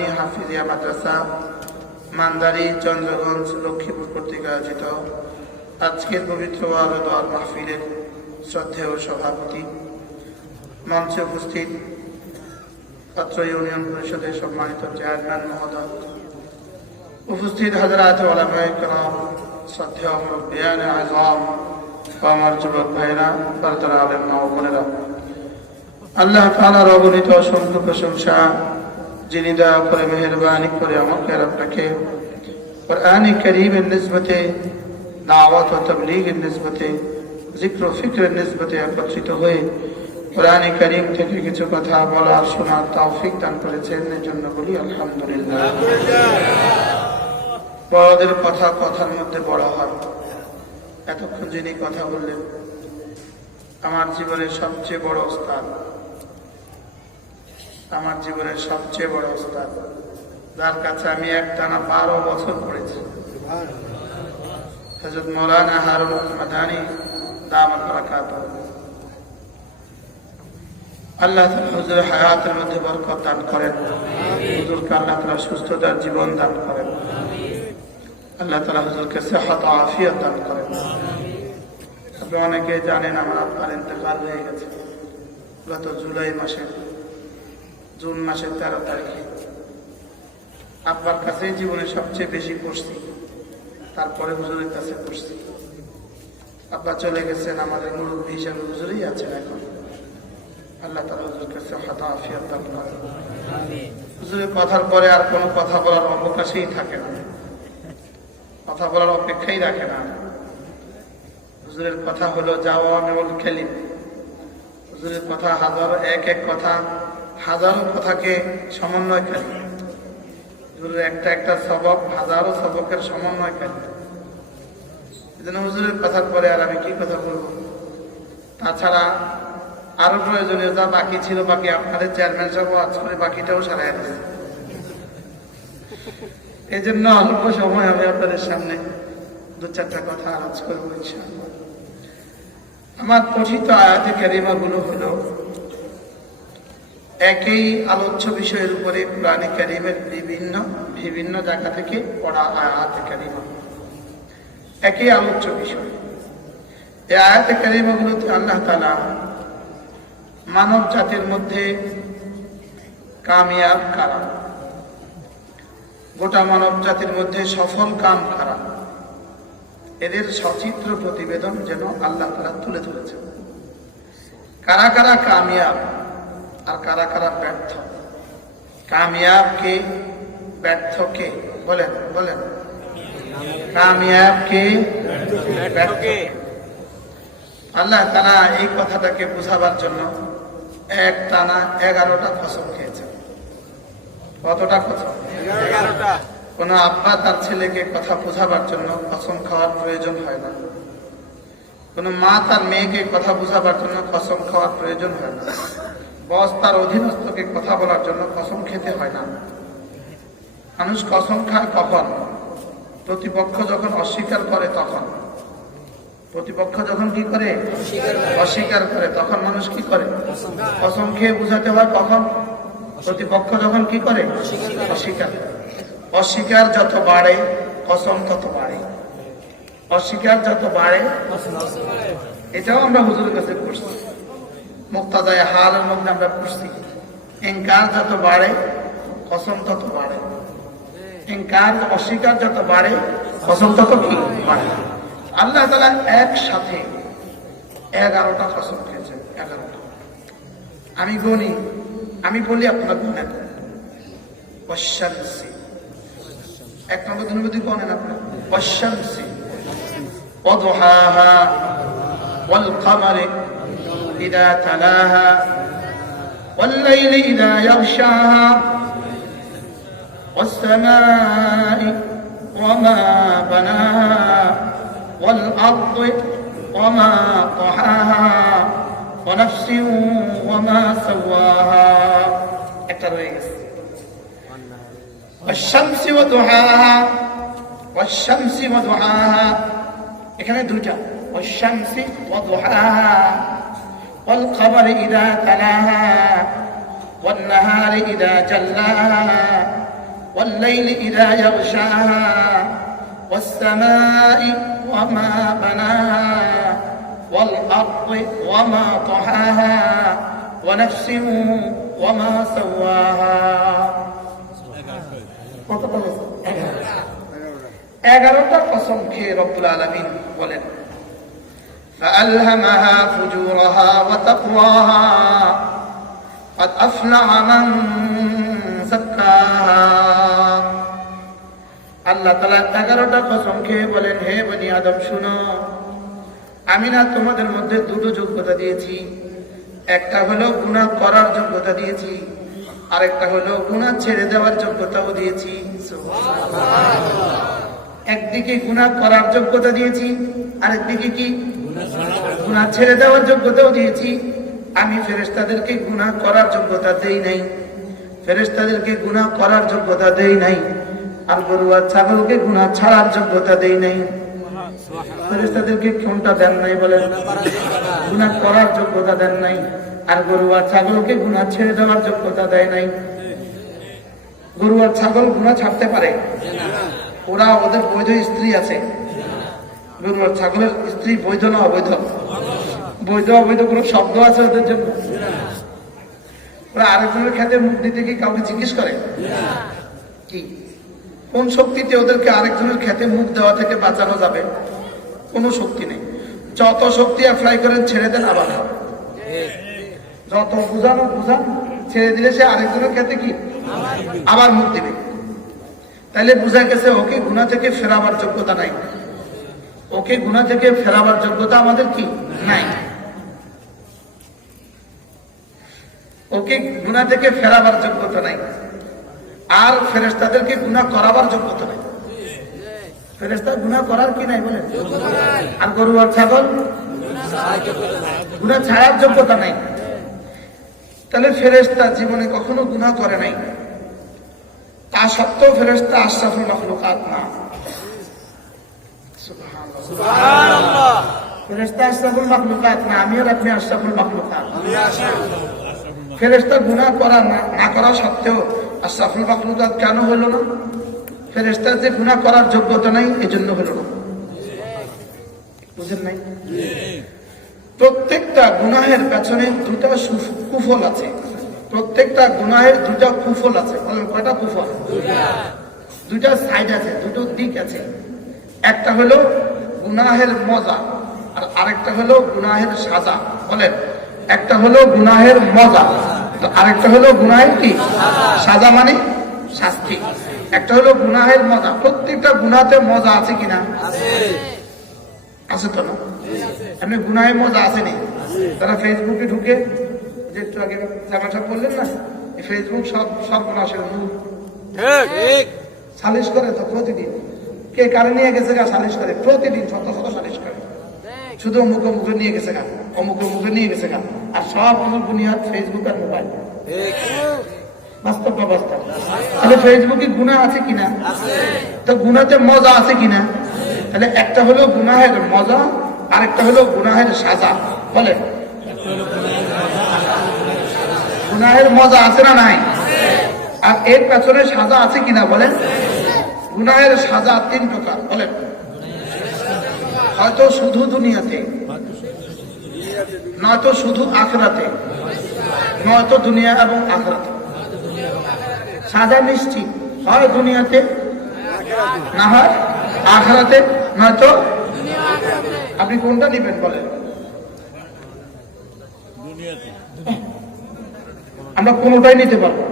নুরানি হাফিজিয়া মাদ্রাসা মান্দারি চন্দ্রগঞ্জ লক্ষ্মীপুর কর্তৃক আয়োজিত আজকের পবিত্র ওয়াজ ও দোয়া মাহফিলের শ্রদ্ধেয় সভাপতি, মঞ্চে উপস্থিত পাত্র ইউনিয়ন পরিষদের সম্মানিত চেয়ারম্যান মহোদয়, উপস্থিত হযরত উলামায়ে কেরাম, শ্রদ্ধেয় মুরব্বিয়ানে আযম, আমার যুবক ভাইরা, বরতর আলেম মা ও বোনেরা, আল্লাহ তাআলার অগণিত অসংখ্য প্রশংসা, যিনি দয়া করে মেহেরবানি করে আমাকে আর আপনাকে কুরআনে কারীমের নিসবতে, দাওয়াত ও তাবলীগের নিসবতে, জিক্র ও ফিকরের নিসবতে একত্রিত হয়ে কুরআনে কারীম থেকে কিছু কথা বলার শোনার তৌফিক দান করেছেন। এর জন্য বলি আলহামদুলিল্লাহ। বড়দের কথা কথার মধ্যে বড় হয়। এতক্ষণ যিনি কথা বললেন আমার জীবনের সবচেয়ে বড় ওস্তাদ, আমার জীবনের সবচেয়ে বড় ওস্তাদ, যার কাছে আমি একটানা 12 বছর পড়েছি, হযরত মাওলানা হারুন মাদানী দামাত বারাকাতুহু। আল্লাহ তাআলা হুজুরের হায়াতের মধ্যে বরকত দান করেন, হুজুরকে আল্লাহ তাআলা সুস্থতার জীবন দান করেন, আল্লাহ তাআলা হুজুরকে সিহত ও আফিয়ত দান করেন। আপনারা অনেকে জানেন আমার আব্বার ইন্তেকাল হয়ে গেছে গত জুন মাসের 13 তারিখে। আব্বার কাছে জীবনে সবচেয়ে বেশি পড়ছি, তারপরে হুজুরের কাছে পড়ছি। আব্বা চলে গেছেন, আমাদের মুরব্বী হিসাবে হুজুরই আছেন এখন। আল্লাহ তাআলা হুজুরকে সিহত ও আফিয়ত দান করেন। হুজুরের কথার পরে আর কোনো কথা বলার অবকাশই থাকে না, কথা বলার অপেক্ষাই রাখে না। হুজুরের কথা হলো জাওয়ামিউল কালিম। হুজুরের কথা হাজারো এক কথা, হাজারো কথাকে সমন্বয়কারী। হুজুরের একটা সবক হাজারো সবকের সমন্বয়কারী। এজন্য হুজুরের কথার পরে আর আমি কি কথা বলবো? তাছাড়া আরো প্রয়োজনীয় যা বাকি ছিল, বাকি আপনাদের চেয়ারম্যান সাহেব আজ করে বাকিটাও সারাই দিয়েছে। এই জন্য অল্প সময় আমি আপনাদের সামনে 2-4টা কথা আলোচ করবো ইনশাআল্লাহ। আমার পঠিত আয়াতে কারিমা গুলো হলো একই আলোচ্য বিষয়ের উপরে কুরআনে কারিমের বিভিন্ন জায়গা থেকে পড়া আয়াতে কারিমা, একই আলোচ্য বিষয়। এই আয়াতে কারিমা গুলোতে আল্লাহ তাআলা মানব জাতির মধ্যে কামিয়াব কারা, গোটা মানব জাতির মধ্যে সফল কাম কারা, এদের সচিত্র প্রতিবেদন যেন আল্লাহ তাআলা তুলে ধরেছেন। কারা কারা কামিয়াব আর কারা কারা ব্যর্থ। কামিয়াব কে, ব্যর্থ কে? বলেন বলেন। কামিয়াব কে, ব্যর্থ কে? আল্লাহ তাআলা এই কথাটাকে বোঝাবার জন্য এক টানা 11টা কসম খেয়েছেন। কতটা কসম? 11টা। কোন আব্বা তার ছেলেকে কথা বোঝাবার জন্য কসম খাওয়ার প্রয়োজন হয় না। কোন মা তার মেয়েকে কথা বোঝাবার জন্য কসম খাওয়ার প্রয়োজন হয় না। বস তার অধীনস্থকে কথা বলার জন্য কসম খেতে হয় না। মানুষ কসম খায় কখন? প্রতিপক্ষ যখন অস্বীকার করে তখন। প্রতিপক্ষ যখন কি করে? অস্বীকার করে, তখন মানুষ কি করে? কসম খেয়ে বুঝাতে হয় কখন? প্রতিপক্ষ যখন কি করে? অস্বীকার করে। অস্বীকার যত বাড়ে কসম তত বাড়ে। অস্বীকার যত বাড়ে, এটাও আমরা হুজুরের কাছে পড়ছি, মুক্তাদায়ে হালের মধ্যে আমরা পড়ছি। ইনকার যত বাড়ে কসম তত বাড়ে। ইনকার, অস্বীকার যত বাড়ে কসম তত কি বাড়ে। আল্লাহ তাআলা একসাথে 11টা কসম খেয়েছেন। 11টা আমি গনি, আমি বলি আপনারা গুনেন। ওয়াশ-শামসি, এক নম্বর অনুমতি বলেন আপনারা। ওয়াশ-শামসি ওয়া দুহাহা ওয়াল কমারি ইযা তালাহা ওয়াল লাইলি ইযা ইয়াগশাহা ওয়াস সামাই ওয়া মা বানাহা ওয়াল আরদি ওয়া মা তাহাহা ওয়া নাফসিন ওয়া মা সাওয়াহা। একটা রয়ে গেছে। والشمس وضحاها والشمس وضحاها, এখানে দুইটা। والشمس وضحاها والقمر إذا تلاها والنهار إذا جلاها والليل إذا يغشاها والسماء وما بناها والأرض وما طحاها ونفس وما سواها 11টা কসম খেয়ে রব্বুল আলামিন বলেন فألهمها فجورها وتقواها قد أفلح من زكاها আল্লাহ তাআলা 11টা কসম খেয়ে বলেন হে বনি আদম শুনো আমি না তোমাদের মধ্যে দুটো যোগ্যতা দিয়েছি একটা হলো গুনাহ করার যোগ্যতা দিয়েছি আর একটা হলো গুনাহ ছেড়ে দেওয়ার যোগ্যতাও দিয়েছি সুবহানাল্লাহ একদিকে গুনাহ করার যোগ্যতা দিয়েছি আরেকদিকে কি গুনাহ ছেড়ে দেওয়ার যোগ্যতাও দিয়েছি আমি ফেরেশতাদেরকে গুনাহ করার যোগ্যতা দেই নাই ফেরেশতাদেরকে গুনাহ করার যোগ্যতা দেই নাই আর গরু আর ছাগলকে গুনাহ ছাড়ার যোগ্যতা দেই নাই ফেরেশতাদেরকে কোনটা দেন নাই বলেন গুনাহ করার যোগ্যতা দেন নাই আর গরু আর ছাগলকে গুনাহ ছেড়ে দেওয়ার যোগ্যতা দেয় নাই গরু আর ছাগল গুনাহ ছাড়তে পারে ওরা ওদের বৈধ স্ত্রী আছে গরু আর ছাগলের স্ত্রী বৈধ না অবৈধ বৈধ অবৈধ কোনো শব্দ আছে ওদের জন্য ওরা আরেকজনের খেতে মুখ দিতে কি কাউকে জিজ্ঞেস করে কি কোন শক্তিতে ওদেরকে আরেকজনের খেতে মুখ দেওয়া থেকে বাঁচানো যাবে কোনো শক্তি নেই যত শক্তি অ্যাপ্লাই করেন ছেড়ে দেন আবার যত বুঝানো বুঝান ছেড়ে দিলে সে আরেকজনের খেতে কি আবার মুখ দিবে তাহলে বোঝা গেছে ওকে গুনাহ থেকে ফেরাবার যোগ্যতা নাই ওকে গুনাহ থেকে ফেরাবার যোগ্যতা আমাদের কি নাই ওকে গুনাহ থেকে ফেরাবার যোগ্যতা নাই আর ফেরেশতাদেরকে গুনাহ করাবার যোগ্যতা নাই ফেরেশতা গুনাহ করার কি নাই বলেন আর গরু আর ছাগল গুনাহ ছাড়ার যোগ্যতা নাই তাহলে ফেরেশতা জীবনে কখনো গুনাহ করে নাই তা সত্ত্বেও ফেরেশতা আশরাফুল মাখলুকাত না সুবহানাল্লাহ ফেরেশতা আশরাফুল মাখলুকাত না আমি আর আপনি আশরাফুল মাখলুকাত ফেরেশতা গুনাহ করা না করা সত্ত্বেও আশরাফুল মাখলুকাত কেন হলো না ফেরেশতার যে গুনাহ করার যোগ্যতা নাই এজন্য হলো না বুঝেন নাই প্রত্যেকটা গুনাহের পেছনে দুটো কুফল আছে প্রত্যেকটা গুনাহের দুটো কুফল আছে বলেন কয়টা কুফল দুইটা সাইড আছে দুটো দিক আছে একটা হলো গুনাহের মজা আর আরেকটা হলো গুনাহের সাজা বলেন একটা হলো গুনাহের মজা আরেকটা হলো গুনাহের কি সাজা মানে শাস্তি একটা হলো গুনাহের মজা প্রত্যেকটা গুনাহতে মজা আছে কিনা আছে তো না এমনি গুনাহের মজা আসেনি তারা ফেসবুকে ঢুকে যে একটু আগে জামাটা বললেন না ফেসবুক সব গুনাহের মূল সালিশ করে তো প্রতিদিন কে কারে নিয়ে গেছে গা সালিশ করে প্রতিদিন শত শত সালিশ করে শুধু অমুক মুখে নিয়ে গেছে গা অমুক মুখে নিয়ে গেছে গা আর সব আমার বুনিয়াদ ফেসবুক আর মোবাইল বাস্তব ব্যবস্থা তাহলে ফেসবুকে গুনাহ আছে কিনা তো গুনাহতে মজা আছে কিনা তাহলে একটা হলো গুনাহের মজা আর একটা হলো গুনাহের সাজা বলেন গুনাহের মজা আছে না নাই আর এর পেছনে সাজা আছে কিনা বলেন গুনাহের সাজা 3 প্রকার বলেন হয়তো শুধু দুনিয়াতে নয়তো শুধু আখিরাতে নয়তো দুনিয়া এবং আখিরাতে সাজা নিশ্চিত হয় দুনিয়াতে না হয় আখিরাতে নয়তো আপনি কোনটা নেবেন বলেন আমরা কোনটাই নিতে পারবো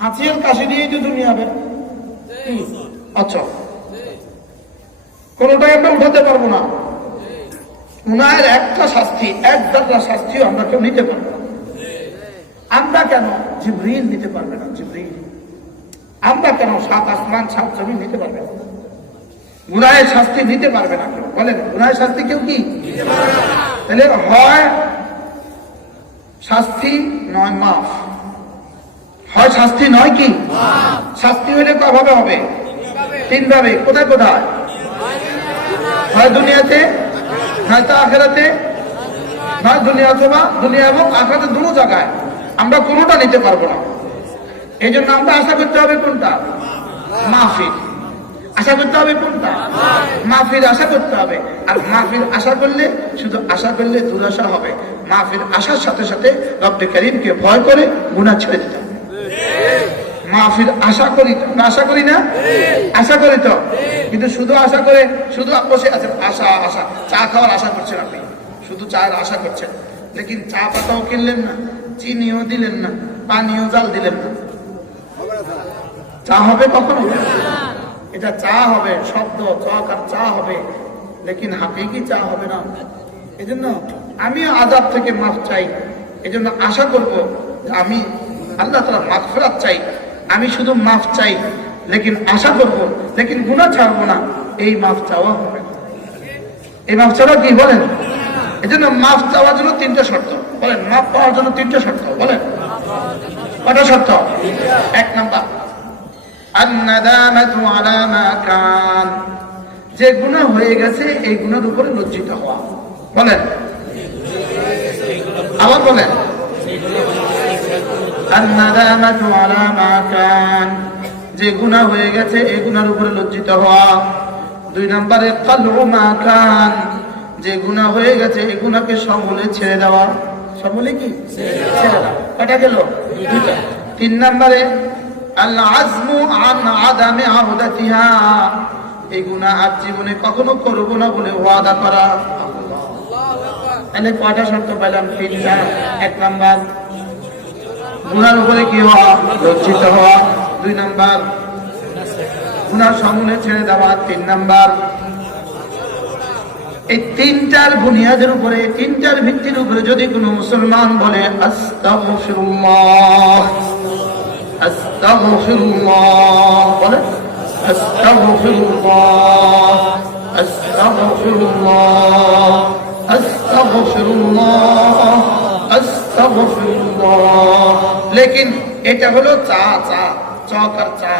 হাসিয়াল কাশি দিয়েই তো দুনিয়া হবে আচ্ছা কোনটাই আমরা উঠাতে পারবো না গুনাহের একটা শাস্তি এক দাদা শাস্তিও আমরা কেউ নিতে পারবো না আমরা কেন জিবরিল নিতে পারবে না জিবরিল আমরা কেন 7 আসমান 7 জমিন নিতে পারবে না গুনাহের শাস্তি নিতে পারবে না কেউ বলেন গুনাহের শাস্তি কেউ কি নিতে পারবে না তাহলে হয় শাস্তি নয় মাফ হয় শাস্তি নয় কি শাস্তি হলে কয়ভাবে হবে 3 ভাবে কোথায় কোথায় হয় দুনিয়াতে নয়তো আখিরাতে নয় দুনিয়া অথবা দুনিয়া এবং আখিরাতে দুটো জায়গায় আমরা কোনোটা নিতে পারবো না এই জন্য আমরা আশা করতে হবে কোনটা? মাহফিল। আশা করতে হবে কোনটা? মাহফিল আশা করতে হবে। আর মাহফিল আশা করলে শুধু আশা করলে দুরাশা হবে। মাহফিল আসার সাথে সাথে রব্বে কারীমকে ভয় করে গুনাহ ছেড়ে দিতে হবে। মাহফিল আশা করি, আমরা আশা করি না? আশা করি তো, কিন্তু শুধু আশা করে শুধু বসে আছেন, আশা আশা, চা খাওয়ার আশা করছেন আপনি, শুধু চায়ের আশা করছেন, লেকিন চা পাতাও কিনলেন না, চিনিও দিলেন না, পানিও জাল দিলেন না, চা হবে কখনো? এটা চা হবে, শব্দ চক আর চা হবে, লেকিন হাকিকি চা হবে না। এই জন্য আমি আযাব থেকে মাফ চাই, এই জন্য আশা করবো আমি আল্লাহ তাআলা মাগফিরাত চাই, আমি শুধু মাফ চাই, লেকিন আশা করবো, লেকিন গুনাহ ছাড়বো না, এই মাফ চাওয়া হবে না। এই মাফ চাওয়া কি বলেন? এই জন্য মাফ চাওয়ার জন্য তিনটা শর্ত বলেন, মাফ পাওয়ার জন্য তিনটা শর্ত বলেন। কটা শর্ত? এক নাম্বার আন-নাদামাতু আলা মা কান, যে গুনাহ হয়ে গেছে এই গুনাহের উপরে লজ্জিত হওয়া। বলেন, আবার বলেন। আন-নাদামাতু আলা মা কান, যে গুনাহ হয়ে গেছে এই গুনাহের উপরে লজ্জিত হওয়া। দুই নম্বরে ক্বালউ মা কান, যে গুনাহ হয়ে গেছে এই গুনাহকে সমূলে ছেড়ে দেওয়া। সমূলে কি? ছেড়ে দেওয়া। কটা গেল? দুইটা। তিন নম্বরে আল আজমু আন আদামি আউদাতিহা, এই গুনাহ আর জীবনে কখনো করব না বলে ওয়াদা করা। তাহলে কয়টা শর্ত পেলাম? তিনটা। এক নাম্বার গুনার উপরে কি হওয়া? লজ্জিত হওয়া। দুই নাম্বার গুনাহ সমূলে ছেড়ে দেওয়া। তিন নাম্বার এই তিনটার বুনিয়াদের উপরে, তিনটার ভিত্তির উপরে যদি কোনো মুসলমান বলে আস্তাগফিরুল্লাহ, আস্তাগফিরুল্লাহ, বলে আস্তাগফিরুল্লাহ, আস্তাগফিরুল্লাহ, আস্তাগফিরুল্লাহ, আস্তাগফিরুল্লাহ, লেকিন এটা হলো চা চা, চক আর চা।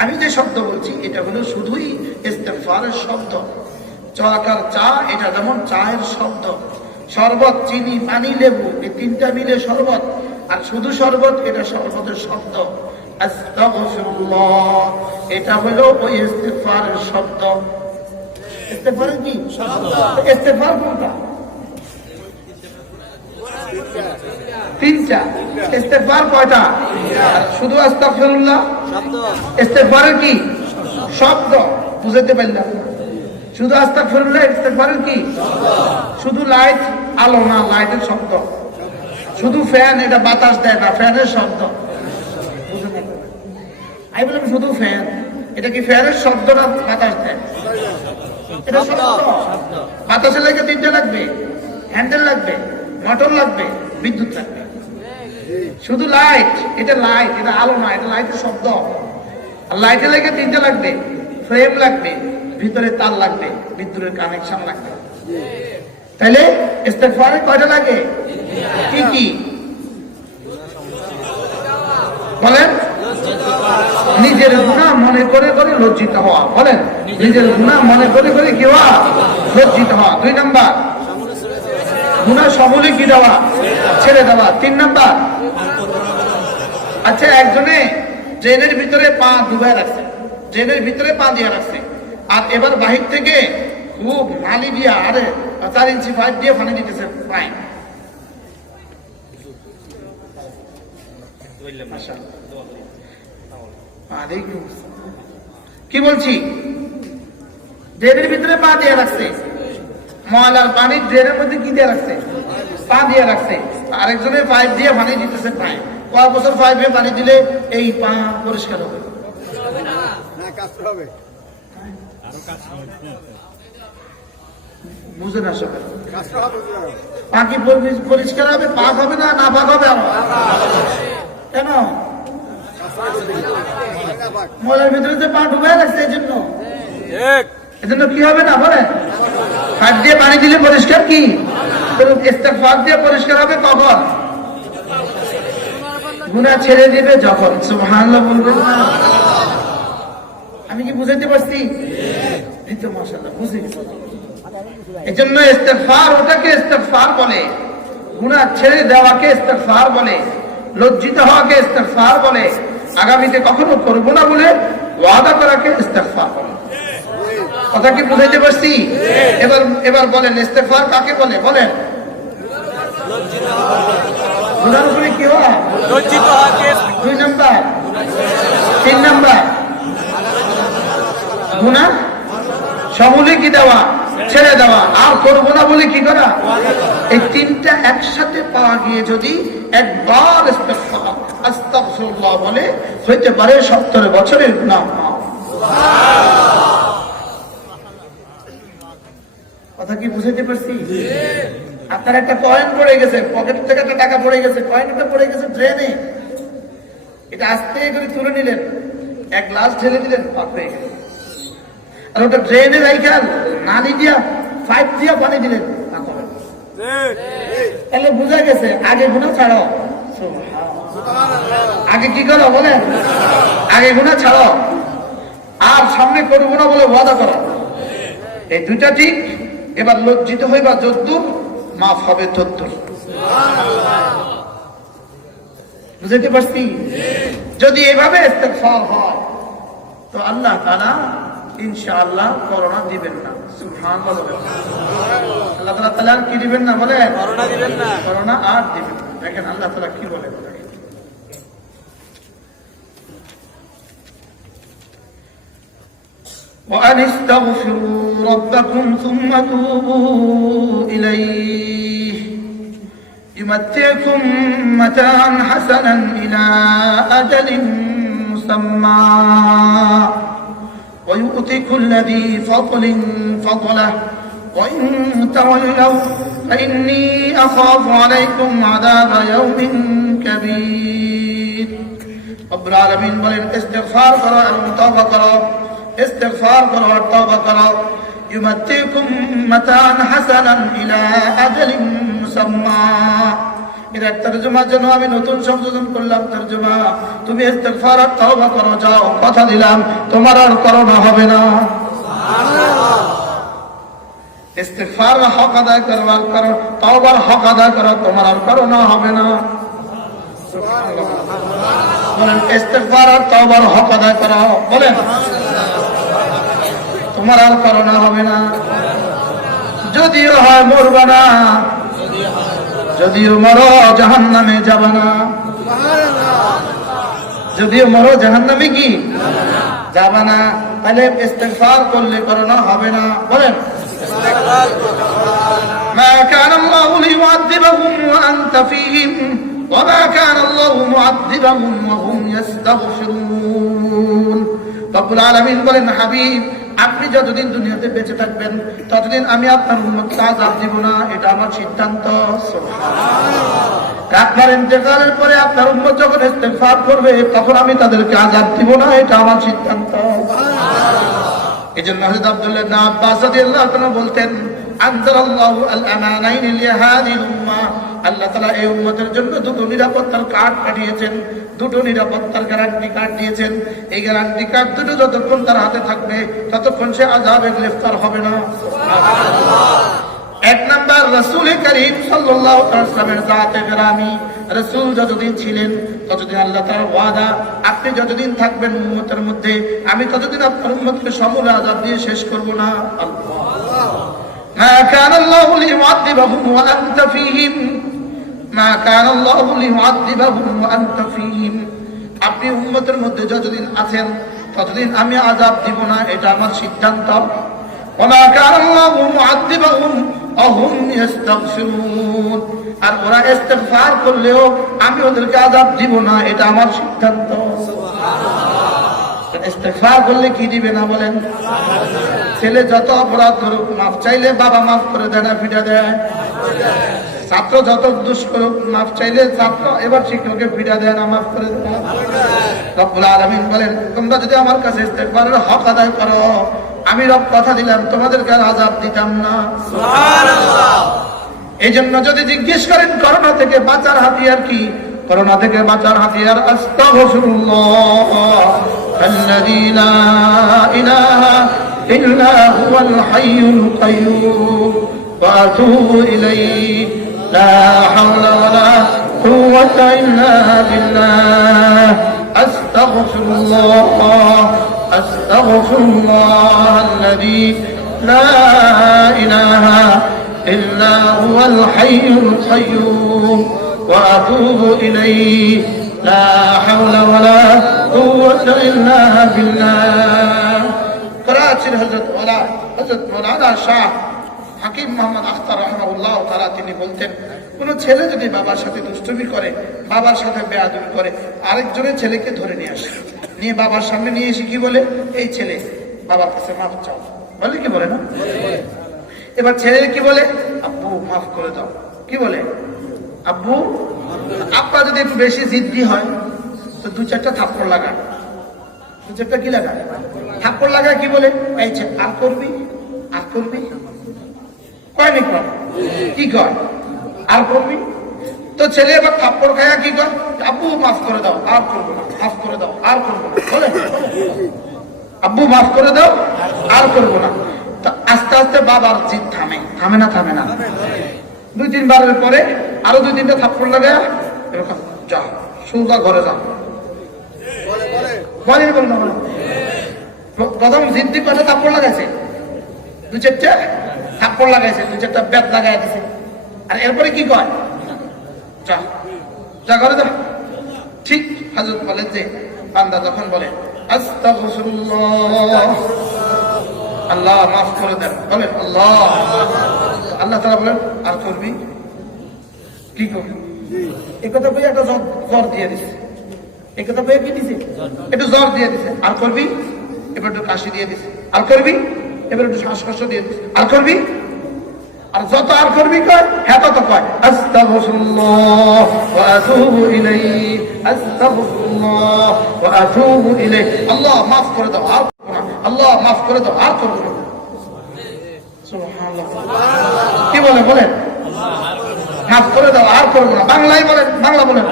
আমি যে শব্দ বলছি এটা হলো শুধুই ইস্তেগফারের শব্দ। চক আর চা এটা যেমন চায়ের শব্দ, শরবত, চিনি, পানি, লেবু, এই তিনটা মিলে শরবত, আর শুধু শরবত এটা শরবতের শব্দ। আস্তাগফিরুল্লাহ এটা হলো ওই ইস্তেগফারের শব্দ। ইস্তেগফার কি শব্দ? ইস্তেগফার কোনটা? তিনটা। ইস্তেগফার কয়টা? শুধু আস্তাগফিরুল্লাহ শব্দ, ইস্তেগফারের কি শব্দ? বুঝতে পারলাম? শুধু আস্তাগফিরুল্লাহ ইস্তেগফারের কি শব্দ? শুধু লাইট আলো না, লাইটের শব্দ। শুধু ফ্যান, এটা বাতাস দেয় না, ফ্যানের শব্দ। আমি বললাম শুধু ফ্যান, এটা কি ফ্যানের শব্দ না বাতাস দেয়? এটা শব্দ। বাতাসে লেগে তিনটা লাগবে, হ্যান্ডেল লাগবে, মোটর লাগবে, বিদ্যুৎ লাগবে। শুধু লাইট, এটা লাইট, এটা আলো না, এটা লাইটের শব্দ। আর লাইটে লেগে তিনটা লাগবে, ফ্রেম লাগবে, ভিতরে তার লাগবে, বিদ্যুতের কানেকশন লাগবে। তাহলে ইস্তেগফারে কয়টা লাগে? কি কি বলেন? নিজের গুনাহ মনে করে করে লজ্জিত হওয়া। বলেন, নিজের গুনাহ মনে করে করে কি হওয়া? লজ্জিত হওয়া। দুই নাম্বার গুনাহ সমূলে কি দেওয়া? ছেড়ে দেওয়া। তিন নাম্বার, আচ্ছা একজনে ড্রেনের ভিতরে পা ডুবায় রাখছে, ড্রেনের ভিতরে পা দিয়ে রাখছে, আর এবার বাহির থেকে খুব নালি দিয়া আরে 4 ইঞ্চি পাইপ দিয়ে পানি দিতেছে পাইপ। কি বলছি? ড্রেনের ভিতরে পা দিয়ে রাখছে, ময়লার পানি ড্রেনের মধ্যে কি দিয়ে রাখছে? পা দিয়ে রাখছে। আরেকজনের পাইপ দিয়ে পানি দিতেছে পাইপ। কয় বছর পাইপে পানি দিলে এই পা পরিষ্কার হবে? বুঝে না সবাই? পা কি পরিষ্কার হবে? পাক হবে না না পাক হবে? কেন? ময়লার ভিতরে যে পা ডুবে রাখছে এই জন্য। এজন্য কি হবে না বলে? হাত দিয়ে পানি দিলে পরিষ্কার কি? ইস্তেগফার দিয়ে পরিষ্কার হবে কখন? গুনাহ ছেড়ে দিবে যখন। সুবহানাল্লাহ বলবেন। আমি কি বুঝাইতে পারছি? এই তো মাশাআল্লাহ বুঝে গেছি। এজন্য ইস্তেগফার ওটাকে ইস্তেগফার বলে, গুনাহ ছেড়ে দেওয়াকে ইস্তেগফার বলে, লজ্জিত হওয়াকে ইস্তেগফার বলে, আগামীতে কখনো করবো না বলে ওয়াদা করাকে ইস্তেগফার বলে। কথা কি বুঝাইতে পারছি? এবার বলেন ইস্তেগফার কাকে বলে? বলেন। গুনার উপরে কি হয়? লজ্জিত হয়। 2 নাম্বার। 3 নাম্বার গুনাহ সমূলে কি দেওয়া, ছেড়ে দেওয়া, আর করবো না বলে কি করা। এই তিনটা একসাথে পাওয়া গিয়ে যদি একবার আস্তাগফিরুল্লাহ বলে হইতে পারে 70 বছরের গুনাহ। কথা কি বুঝাইতে পারছি? আপনার একটা কয়েন পড়ে গেছে, পকেট থেকে একটা টাকা পড়ে গেছে, কয়েনটা পড়ে গেছে ড্রেনে, এটা আস্তে করে তুলে নিলেন, এক গ্লাস ঢেলে দিলেন, পাক হয়ে গেল। আর ওটা ড্রেনে রাইখা নালি দিয়া পাইপ দিয়া পানি দিলেন, পাক হবে। তাহলে বুঝা গেছে আগে গুনাহ ছাড়ো। আগে কি করো বলেন? আগে গুনাহ ছাড়ো, আর সামনে করবো না বলে ওয়াদা করো। এই দুইটা ঠিক। এবার লজ্জিত হইবা যদ্দুর, মাফ হবে তদ্দুর। বুঝতে পারছি? যদি এভাবে ইস্তেগফার হয় তো আল্লাহ তাআলা ইনশাআল্লাহ করোনা দিবেন না। সুবহানাল্লাহ। আল্লাহ তাআলা কি দিবেন না বলে? করোনা দিবেন না। করোনা আর দিবেন না। দেখেন আল্লাহ তাআলা কি বলে। وأن استغفروا ربكم ثم توبوا إليه يمتعكم متاعا حسنا إلى أجل مسمى ويؤتي كل ذي فضل فضله وإن تولوا فإني أخاف عليكم عذاب يوم كبير. رب العالمين বলেন ইস্তিগফার করো এবং তওবা করো। ইস্তিগফার করো আর তওবা করো। ইউমাতিকুম মাতাআন হাসানান ইলা আজালিন মুসাম্মা। এর তরজমা জন্য আমি নতুন সংযোজন করলাম তরজমা। তুমি ইস্তিগফার আর তওবা করো, যাও, কথা দিলাম তোমার আর করোনা হবে না। সুবহানাল্লাহ। ইস্তিগফার হক আদায় করবার করো, তওবার হক আদায় করো, তোমার আর করোনা হবে না। সুবহানাল্লাহ। বলেন ইস্তিগফার আর তওবার হক আদায় করো, বলেন তোমার আর করোনা হবে না। যদিও হয় মরবা না, যদিও মরো জাহান্নামে যাবে না। যদিও মরো জাহান্নামে কি যাবে না। তাহলে ইস্তিগফার করলে করোনা হবে না। বলেন মা কান আল্লাহু লিউআযিবাহুম ওয়া আনতা ফীহিম ওয়া মা কান আল্লাহু মুআযিবাহুম ওয়া হুম ইস্তাগফিরুন। রব্বুল আলামিন বলেন হাবিব, আপনি যতদিন দুনিয়াতে বেঁচে থাকবেন ততদিন আমি আপনার উম্মতকে আযাব দিব না, এটা আমার সিদ্ধান্ত। সুবহানাল্লাহ। আপনার ইন্তেকালের পরে আপনার উম্মত যখন ইস্তিগফার করবে তখন আমি তাদেরকে আযাব দিব না, এটা আমার সিদ্ধান্ত। সুবহানাল্লাহ। এজন্য হযরত আব্দুল্লাহ ইবনে আব্বাস রাদিয়াল্লাহু তাআলা বলতেন আনজালাল্লাহু আল আমানাইন লিহাদিল উম্মাহ। আল্লাহ তাআলা এই উম্মতের জন্য দুটো নিরাপত্তার কার্ড পাঠিয়েছেন, দুটো নিরাপত্তার গ্যারান্টি কার্ড দিয়েছেন। এই গ্যারান্টি কার্ড দুটো যতক্ষণ তার হাতে থাকবে ততক্ষণ সে আযাবে গ্রেফতার হবে না। সুবহানাল্লাহ। এক নাম্বার রাসূল করিম সাল্লাল্লাহু আলাইহি ওয়াসাল্লামের জাতে গরামি। রাসূল যতদিন ছিলেন ততদিন আল্লাহ তাআলার ওয়াদা, আপনি যতদিন থাকবেন উম্মতের মধ্যে আমি ততদিন আপনার উম্মতকে সমূলে আযাব দিয়ে শেষ করব না। আল্লাহ। মা কান আল্লাহু লিউআযিবাহুম ওয়া আনতা ফীহিম। মা কান আল্লাহু লিউআযিবাহুম ওয়া আনতা ফীহিম। আপনি উম্মতের মধ্যে যতদিন আছেন ততদিন আমি আযাব দিব না, এটা আমার সিদ্ধান্ত। ওয়া মা কান আল্লাহু মুআযিবাহুম ওয়া হুম ইস্তাগফিরুন। আর ওরা ইস্তিগফার করলেও আমি ওদেরকে আযাব দিব না, এটা আমার সিদ্ধান্ত। সুবহানাল্লাহ। ইস্তিগফার করলে কি দিবে না বলেন? ছেলে যত অপরাধ করুক মাফ চাইলে বাবা মাফ করে দেয় না, ফিটা দেয়। ছাত্র যত দুষ করুক মাফ চাইলে ছাত্র এবার শিক্ষককে ফিটা দেয় না, মাফ করে দেয়। রব্বুল আলামিন বলেন তোমরা যদি আমার কাছে ইস্তিগফারের হক আদায় করো আমি রব কথা দিলাম তোমাদেরকে আর আযাব দিতাম না। সুবহানাল্লাহ। এই জন্য যদি জিজ্ঞেস করেন করোনা থেকে বাঁচার হাতিয়ার কি, করোনা থেকে বাঁচার হাতিয়ার আস্তাগফিরুল্লাহ আল্লাযী লা ইলাহা ইল্লা হুয়াল হাইয়ুল কাইয়্যুম ওয়া আতুবু ইলাইহি লা হাওলা ওয়া লা কুওয়াতা ইল্লা বিল্লাহ। আস্তাগফিরুল্লাহ আস্তাগফিরুল্লাহ আল্লাযী লা ইলাহা ইল্লা হুয়াল হাইয়ুল কাইয়্যুম ওয়া আতুবু ইলাইহি লা হাওলা ওয়ালা কুওয়াতা ইল্লা বিল্লাহ। করাচির হযরত মাওলানা শাহ হাকিম মোহাম্মদ আখতার রাহমাহুল্লাহ তাআলা তিনি বলতেন, কোন ছেলে যদি বাবার সাথে দুষ্টুমি করে, বাবার সাথে বেয়াদবি করে, আরেকজনের ছেলেকে ধরে নিয়ে আসে, নিয়ে বাবার সামনে নিয়ে এসে কি বলে, এই ছেলে বাবার কাছে মাফ চাও, বলে কি বলে না? এবার ছেলে কি বলে, আব্বু মাফ করে দাও। কি বলে? আব্বু। আব্বা যদি একটু বেশি জিদ্দি হয় তো দু চারটা থাপ্পড় লাগায়, দু চারটা কি লাগায়, থাপ্পড় লাগায়। কি বলে, এই আর করবি, আর করবি, কয় নি কর, কি কয়, আর করবি। তো ছেলে এবার থাপ্পড় খায়া কি কয়, আব্বু মাফ করে দাও, আর করবো না, মাফ করে দাও, আর করবো না, বলে আব্বু মাফ করে দাও, আর করবো না। তো আস্তে আস্তে বাবার জিদ থামে, থামে না? থামে না। দুই তিনবারের পরে আরো দুই তিনটা থাপ্পড় লাগায়, এরকম যা সোজা ঘরে যা, বলে না? প্রথম জিদ্দি পাশে থাপ্পড় লাগাইছে, দু চারটা থাপ্পড় লাগাইছে, দু চারটা বেত লাগাই দিছে, আর এরপরে কি কয়, যা যা ঘরে যা। ঠিক হযরত বলেন যে বান্দা যখন বলে আস্তাগফিরুল্লাহ, আল্লাহ মাফ করে দেন, বলেন আল্লাহ, আল্লাহ তাআলা বলেন আর করবি, কি করবি। এই কথা বলে একটা জ্বর দিয়ে দিছে, এই কথা বলে কি দিছে, একটু জ্বর দিয়ে দিছে, আর করবি। এবার একটু কাশি দিয়ে দিছে, আর করবি। এবার একটু শ্বাসকষ্ট দিয়ে দিছে, আর করবি। আর যত আর করবি কয়, হ্যাঁ তত কয় আস্তাগফিরুল্লাহ ওয়া আতুবু ইলাইহি, আস্তাগফিরুল্লাহ ওয়া আতুবু ইলাইহি। আল্লাহ মাফ করে দাও, আর করব না, আল্লাহ মাফ করে দাও, আর করব না। সুবহানাল্লাহ। কি বলে, বলেন মাফ করে দাও, আর করব না। বাংলায় বলেন, বাংলা বলেন,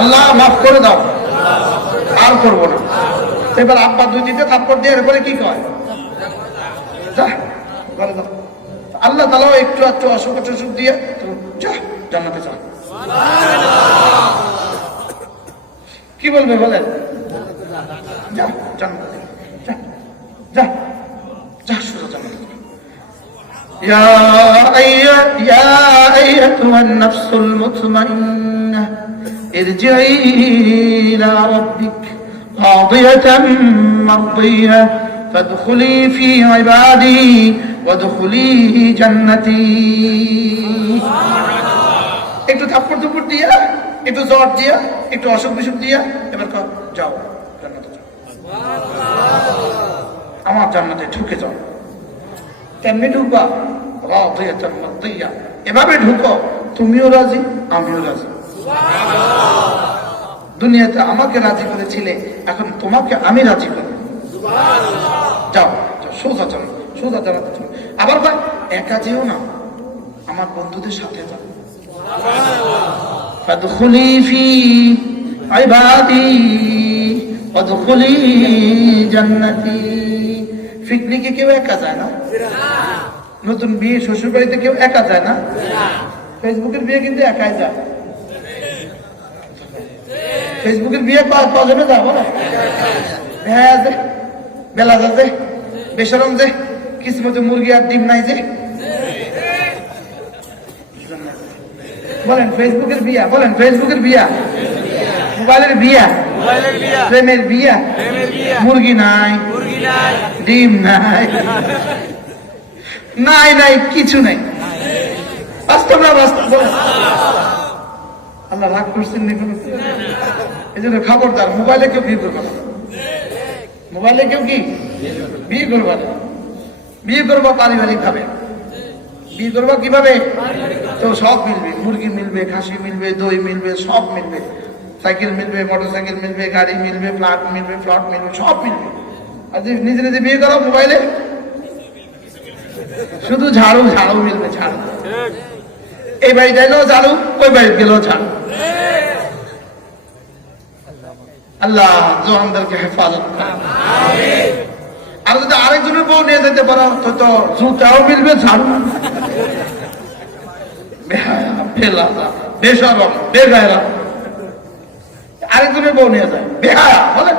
আল্লাহ মাফ করে দাও, আর করব না। এবার আব্বা দুই দিতে থাপ্পড় দিয়ে এরপরে কি কয়, যা করে দাও। আল্লাহ তাআলা একটু একটু অসুখ টসুখ দিয়ে যা জান্নাতে যা। কি বলবে বলেন, যা জান্নাতে যা, যা যা সোজা জান্নাতে। يا أيتها النفس المطمئنة ارجعي إلى ربك راضية مرضية فادخلي في عبادي وادخلي جنتي। একটু থাপ্পড় থুপ্পড় দিয়া, একটু জ্বর দিয়া, একটু অসুখ বিসুখ দিয়া, এবার যাও জান্নাতে যাও, আমার জান্নাতে ঢুকে যাও। কেমনি ঢুকবা, রাদিয়াতান মারদিয়া, এভাবে ঢুকো, তুমিও রাজি আমিও রাজি। দুনিয়াতে আমাকে রাজি করেছিলে, এখন তোমাকে আমি রাজি করব, যাও সোজা চলো, সোজা জান্নাতে চলো। আবার ভাই একা যেও না, আমার বন্ধুদের সাথে যাও। ফাদখুলি ফি ইবাদি ওয়াদখুলি জান্নাতি। পিকনিকে কেউ একা যায় না, নতুন বিয়ে শ্বশুর বাড়িতে কেউ একা যায় না, ফেসবুকের বিয়ে কিন্তু একাই যায়। ফেসবুকের বিয়ে কজনে যায় বলো, হ্যাঁ আছে, বেলা যাচ্ছে, বেসরম যে, কিসমতে মুরগি আর ডিম নাই যে, বলেন ফেসবুকের বিয়া, বলেন ফেসবুকের বিয়া, মোবাইলের বিয়া, প্রেমের বিয়া, মুরগি নাই, ডিম নাই, নাই নাই কিছু নাই, বাস্তব না বাস্তব। আল্লাহ রাগ করছেন এই জন্য খবরদার, মোবাইলে কেউ বিয়ে করবে না, মোবাইলে কেউ কি বিয়ে করবে না। বিয়ে করবো পারিবারিক ভাবে, বিয়ে করবো কিভাবে, তো সব মিলবে, মুরগি মিলবে, খাসি মিলবে, দই মিলবে, সব মিলবে, সাইকেল মিলবে, মোটর সাইকেল মিলবে, গাড়ি মিলবে, ফ্ল্যাট মিলবে, প্লট মিলবে, সব মিলবে। আর যদি নিজে নিজে বিয়ে করো মোবাইলে, শুধু ঝাড়ু ঝাড়ু মিলবে, ঝাড়ু। এই বাড়ি গেলেও ঝাড়ু, ওই বাড়ি গেলেও ঝাড়ু। আল্লাহ জওয়ানদেরকে হেফাজত করে। আর যদি আরেকজনের বউ নিয়ে যেতে পারো তো জুতাও মিলবে, ঝাড়ু, বেশরম বেগায়রা। আরেকজনের বউ নিয়ে যায় বেহায়া বলেন,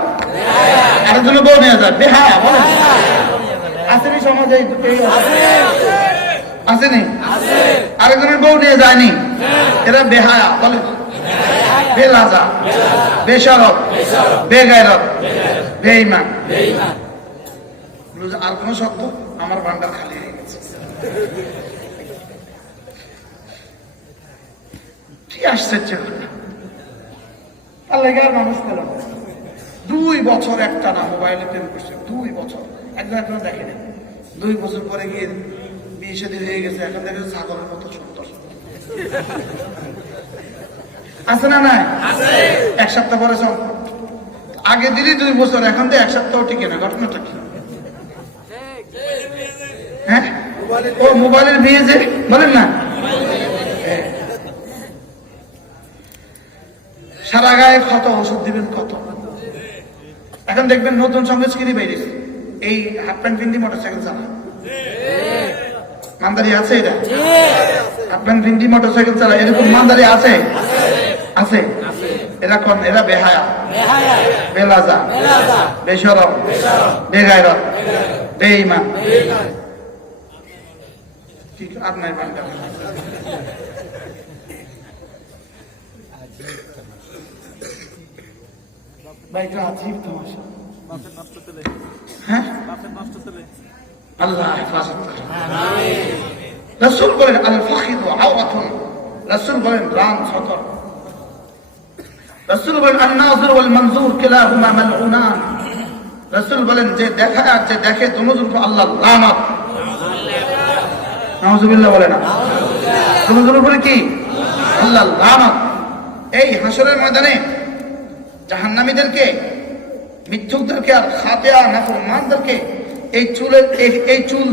আরেকজনের বউ নিয়ে যায় বেহায়া বলেন। আসেনি সমাজে আসেনি? আরেকজনের বউ নিয়ে যায়নি, এরা বেহায়া বলেন, বেলাজা, বেশরফ, বেগায়রত, বেঈমান। আর কোন শব্দ? আমার ভান্ডার খালি হয়ে গেছে। কি আশ্চর্য! তার লেগে আর মানুষ পেল না। 2 বছর একটা না মোবাইলে প্রেম করছে, 2 বছর একজন এখনো দেখেনি। 2 বছর পরে গিয়ে বিয়ে শাদী হয়ে গেছে, এখন দেখে ছাগলের মতো সুন্দর আছে না নাই? 1 সপ্তাহ পরে সব আগে দিলি 2 বছর, এখন তো 1 সপ্তাহ টিকে না। ঘটনাটা কি? হ্যাঁ, ও মোবাইলের বিয়ে যে বলেন না, সারা গায়ে ক্ষত, ওষুধ দিবেন কত। এখন দেখবেন নতুন সংস্কৃতি বেরিয়েছে, এই হাফ প্যান্ট পিন্ডি মোটরসাইকেল চালা। মানদারি আছে? এটা হাফ প্যান্ট পিন্ডি মোটরসাইকেল চালা, এরকম মানদারি আছে? আছে। এরা কোন? এরা বেহায়া, বেলাজা, বেশরম, বেগায়রত, বেঈমান। ঠিক আর নাই বাংলা। ভাইটা আজীব তামাশা। হ্যাঁ, আল্লাহ হেফাজত করেন। রাসূল বলেন আল ফাখিদু আওরাতুন, রাসূল বলেন রান সতর। রাসূল বলেন আন নাযির ওয়াল মানজুর কিলাহুমা মালউনান। রাসূল বলেন যে দেখা আর যে দেখে দুজনের উপর আল্লাহর লানত। নাউযুবিল্লাহ বলেন না, দুজনের উপরে কি? আল্লাহর লানত। এই হাসরের ময়দানে জাহান্নামীদেরকে, মিথ্যুকদেরকে আর খাতিয়া নাফরমানদেরকে এই চুল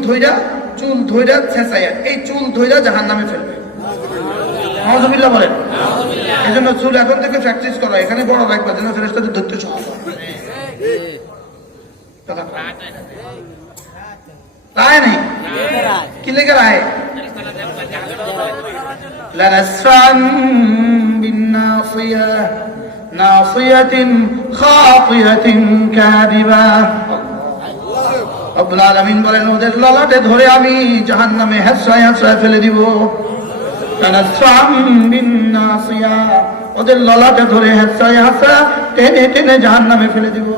ধইরা ছেঁচাইয়া, এই চুল ধইরা জাহান্নামে ফেলবে। নাউযুবিল্লাহ বলেন। এই জন্য চুল এখন থেকে প্র্যাকটিস করা, এখানে বড় রাখবা যেন ফেরেশতাদের ধরতে সহজ হয়। রায় নেই, কি লেগে রায়? লানাসফান বিন্নাসিয়া নাসিয়াতিন খাতিয়াতিন কাযিবা। রব্বুল আলামিন বলেন ওদের ললাটে ধরে আমি জাহান্নামে হেঁচড়ায় হেঁচড়ায় ফেলে দিব। লানাসফান বিন্নাসিয়া, ওদের ললাটে ধরে হেঁচড়ায় হেঁচড়ায় টেনে টেনে জাহান্নামে ফেলে দিব।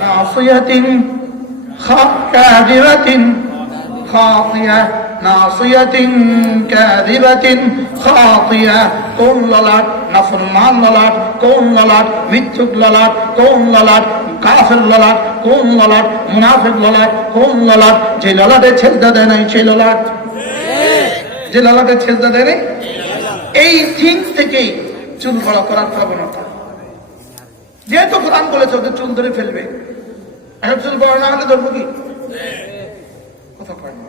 নাসিয়াতিন কাযিবাতিন খাতিয়া, নাসিয়াতিন কাযিবাতিন খাতিয়া। কোন ললাট? নাফরমান ললাট। কোন ললাট? মিথ্যুক ললাট। কোন ললাট? কাফের ললাট। কোন ললাট? মুনাফিক ললাট। কোন ললাট? যে ললাটে ছেজদা দেয় নাই সেই ললাট, যে ললাটে ছেজদা দেয় নাই। এই ঠিক থেকেই চুল বড় করার প্রবণতা। যেহেতু কোরআন বলেছে ওদের চুল ধরে ফেলবে, এখন চুল বড় না হলে ধরবো কি? কথা কয় না।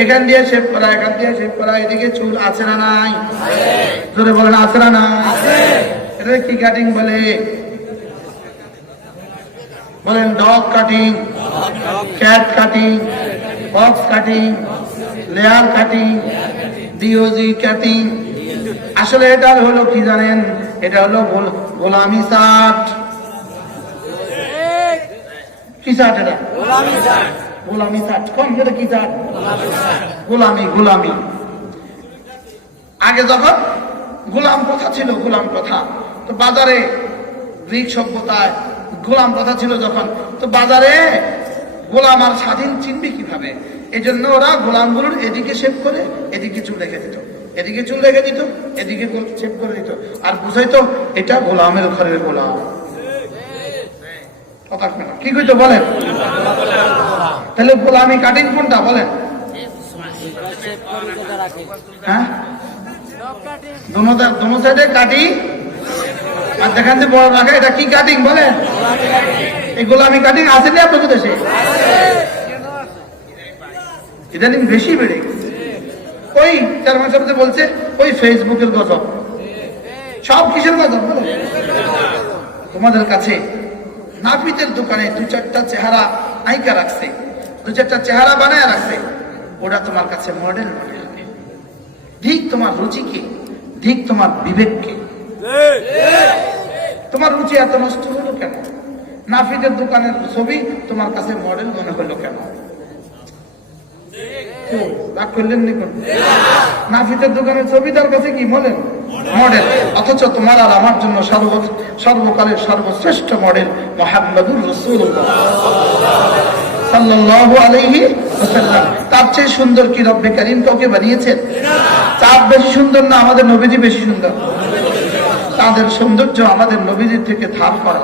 এখান দিয়ে শেভ করা, এখান দিয়ে শেভ করা, এদিকে চুল আছে না নাই? জোরে বলেন আছে না নাই? এটা কি কাটিং বলে? বলেন dog cutting, cat cutting, box cutting, layer cutting, DOG cutting. আসলে এটা হলো কি জানেন? এটা হলো গোলামি শার্ট। কি শার্ট এটা? গোলামি শার্ট। কম এটা কি শার্ট? গোলামি। গোলামি। আগে যখন গোলাম প্রথা ছিল, গোলাম প্রথা, তো বাজারে গ্রিক সভ্যতায় গোলাম প্রথা ছিল যখন, তো বাজারে গোলাম আর স্বাধীন চিনবে কিভাবে? এই জন্য ওরা গোলামগুলোর এদিকে শেভ করে এদিকে চুল রেখে দিত, এদিকে চুল রেখে দিত, এদিকে শেভ করে দিত, আর বুঝাইতো এটা গোলামের ঘরের গোলাম। কথা কি কইতো বলেন? তাহলে গোলামি কাটিং কোনটা বলেন? হ্যাঁ, দোনো সাইডে কাটি আর দেখান যে বড় রাখা, এটা কি কাটিং বলেন? এই গোলামি কাটিং আছে না আপনাদের দেশে? ইদানিং বেশি বেড়ে গেছে। ওই 4 মাস আগে বলছে ওই ফেসবুকের গজব। সব কিসের গজব বলে? তোমাদের কাছে নাপিতের দোকানে 2-4টা চেহারা আইকা রাখছে, 2-4টা চেহারা বানায় রাখছে, ওটা তোমার কাছে মডেল মনে হবে। ঠিক তোমার রুচিকে, ঠিক তোমার বিবেককে। তোমার রুচি এত নষ্ট হলো কেন? নাফিদের দোকানের ছবি তোমার কাছে মডেল মনে হলো কেন? রাগ করলেন নি কোন? নাফিদের দোকানের ছবি তার কাছে কি মডেল? অথচ তোমার আর আমার জন্য সর্বকালের সর্বশ্রেষ্ঠ মডেল মুহাম্মদুর রাসূলুল্লাহ সাল্লাল্লাহু আলাইহি ওয়াসাল্লাম। তার চেয়ে সুন্দর কি রব্বে কারীম কাউকে বানিয়েছেন? চাঁদ বেশি সুন্দর না আমাদের নবীজি বেশি সুন্দর? তাদের সৌন্দর্য আমাদের নবীজির থেকে ধার করা।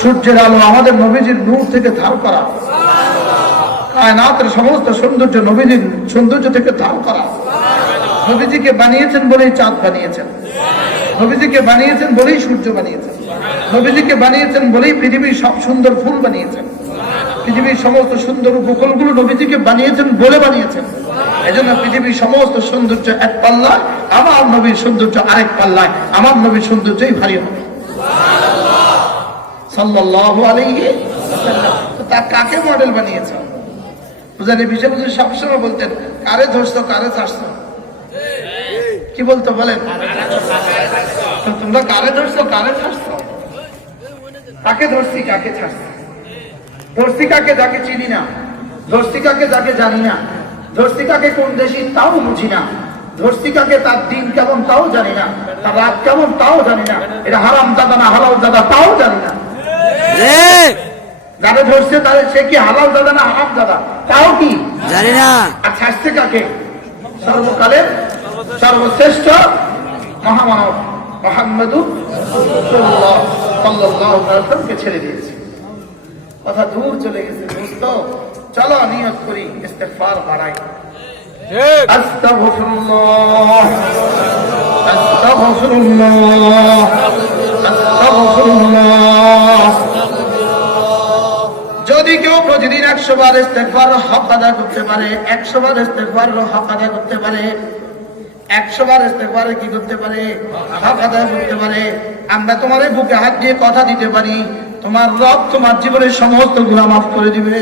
সূর্যের আলো আমাদের নবীজির নূর থেকে ধার করা। কায়নাতের সমস্ত সৌন্দর্য নবীজির সৌন্দর্য থেকে ধার করা। নবীজিকে বানিয়েছেন বলেই চাঁদ বানিয়েছেন, নবীজিকে বানিয়েছেন বলেই সূর্য বানিয়েছেন, নবীজিকে বানিয়েছেন বলেই পৃথিবীর সব সুন্দর ফুল বানিয়েছেন, পৃথিবীর সমস্ত সুন্দর উপকূলগুলো নবীজিকে বানিয়েছেন বলে বানিয়েছেন। এজন্য পৃথিবীর সমস্ত সৌন্দর্য এক পাল্লায়, আমার নবীর সৌন্দর্য আরেক পাল্লায়। আমার নবীর সৌন্দর্যই ভারী হবে সাল্লাল্লাহু আলাইহি ওয়াসাল্লাম। তা কাকে মডেল বানিয়েছেন? বুঝানি বিষয় বুঝে সবসময় বলতেন, কারে ধরছো কারে ছাড়ছো? কি বলতো বলেন? তোমরা কারে ধরছো কারে ছাড়ছো? কাকে ধরছি কাকে ছাড়ছি? ধরছি কাকে যাকে চিনি না, ধরছি কাকে যাকে জানি না, ধরছি কাকে কোন দেশি তাও বুঝি না, ধরছি কাকে তার দিন কেমন তাও জানি না, তার রাত কেমন তাও জানি না, এটা হারাম দাদা না হালাল দাদা তাও জানি না। যারা ধরছে তাদের সে কি হালাল দাদা না হারাম দাদা তাও কি জানি না। আর ছাড়ছে কাকে? সর্বকালের সর্বশ্রেষ্ঠ মহামানব মুহাম্মদুর রাসূলুল্লাহ সাল্লাল্লাহু আলাইহি ওয়াসাল্লামকে ছেড়ে দিয়েছে। কথা দূর চলে গেছে দোস্ত, চলো নিয়ত করি, ইস্তেগফার বাড়াই। আস্তাগফিরুল্লাহ আস্তাগফিরুল্লাহ আস্তাগফিরুল্লাহ। যদি কেউ প্রতিদিন 100 বার ইস্তেগফার হক আদায় করতে পারে, 100 বার ইস্তেগফার হক আদায় করতে পারে, 100 বার ইস্তেগফার কি করতে পারে? হক আদায় করতে পারে। আমরা তোমার বুকে হাত দিয়ে কথা দিতে পারি, তোমার রব তোমার জীবনের সমস্ত গুনাহ মাফ করে দিবে।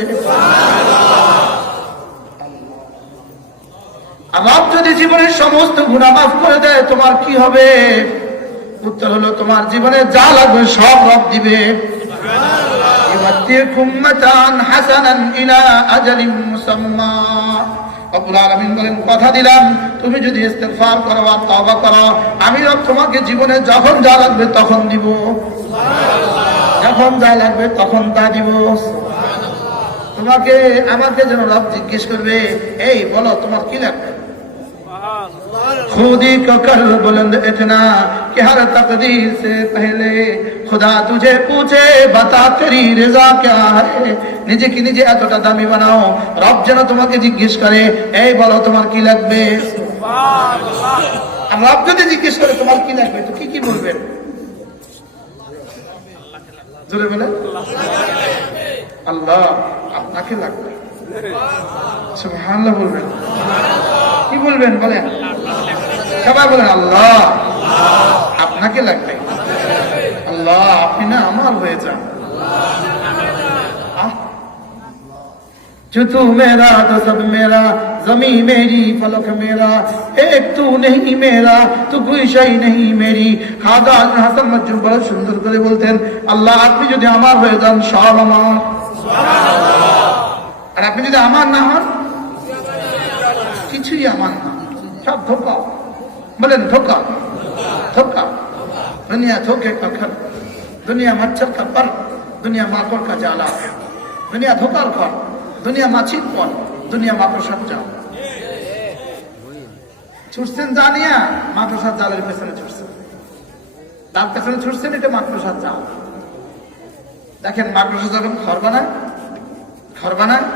রব যদি জীবনের সমস্ত গুনাহ মাফ করে দেয় তোমার কি হবে? উত্তর হলো তোমার জীবনে যা লাগবে সব রব দিবে। ইউআতিকুম মাতান হাসানান ইলা আজালিন মুসাম্মা। রব্বুল আলামিন বলেন, কথা দিলাম তুমি যদি ইস্তেগফার করো আর তওবা করো, আমি রব তোমাকে জীবনে যখন যা লাগবে তখন দিব, যখন যা লাগবে তখন তা দিব। তোমাকে আমাকে যেন রব জিজ্ঞেস করবে, এই বলো তোমার কি লাগবে? खुदी को कर बुलंद इतना कि हर तकदीर से पहले खुदा तुझे पूछे बता तेरी रजा क्या है। নিজে কি নিজে এতটা দামি বানাও, রব যেন তোমাকে জিজ্ঞেস করে, এই বলো তোমার কি লাগবে? সুবহানাল্লাহ। আর রব যদি জিজ্ঞেস করে তোমার কি লাগবে তো কি কি বলবেন? জোরে বলেন, আল্লাহ আপনাকে লাগবে। সুবহানাল্লাহ বলবেন। কি বলবেন বলেন? সবাই বলেন আল্লাহ আপনাকে লাগবে। আল্লাহ আপনি না আমার হয়ে যান। जो तू मेरा तो सब मेरा, जमी मेरी फलक मेरा, एक तू नहीं मेरा तो कोई शई नहीं मेरी। খাজা হাসান মাজুম বড় সুন্দর করে বলতেন, আল্লাহ আপনি যদি আমার হয়ে যান সব আমার, আর আপনি যদি আমার না হন কিছুই আমার না, সব ধোকা। বলেন ধোকা, ধোকা। दुनिया धोखे का घर, दुनिया मच्छर का पर, दुनिया माकड़ का जाला, दुनिया धोखार घर, दुनिया মাছির পর, দুনিয়া মাকড়সার জাল। ছুটছেন জানিয়া মাকড়সার জালের পেছনে ছুটছেন, তার পেছনে ছুটছেন, এটা মাকড়সার জাল। দেখেন মাকড়সা যখন ঘর বানায়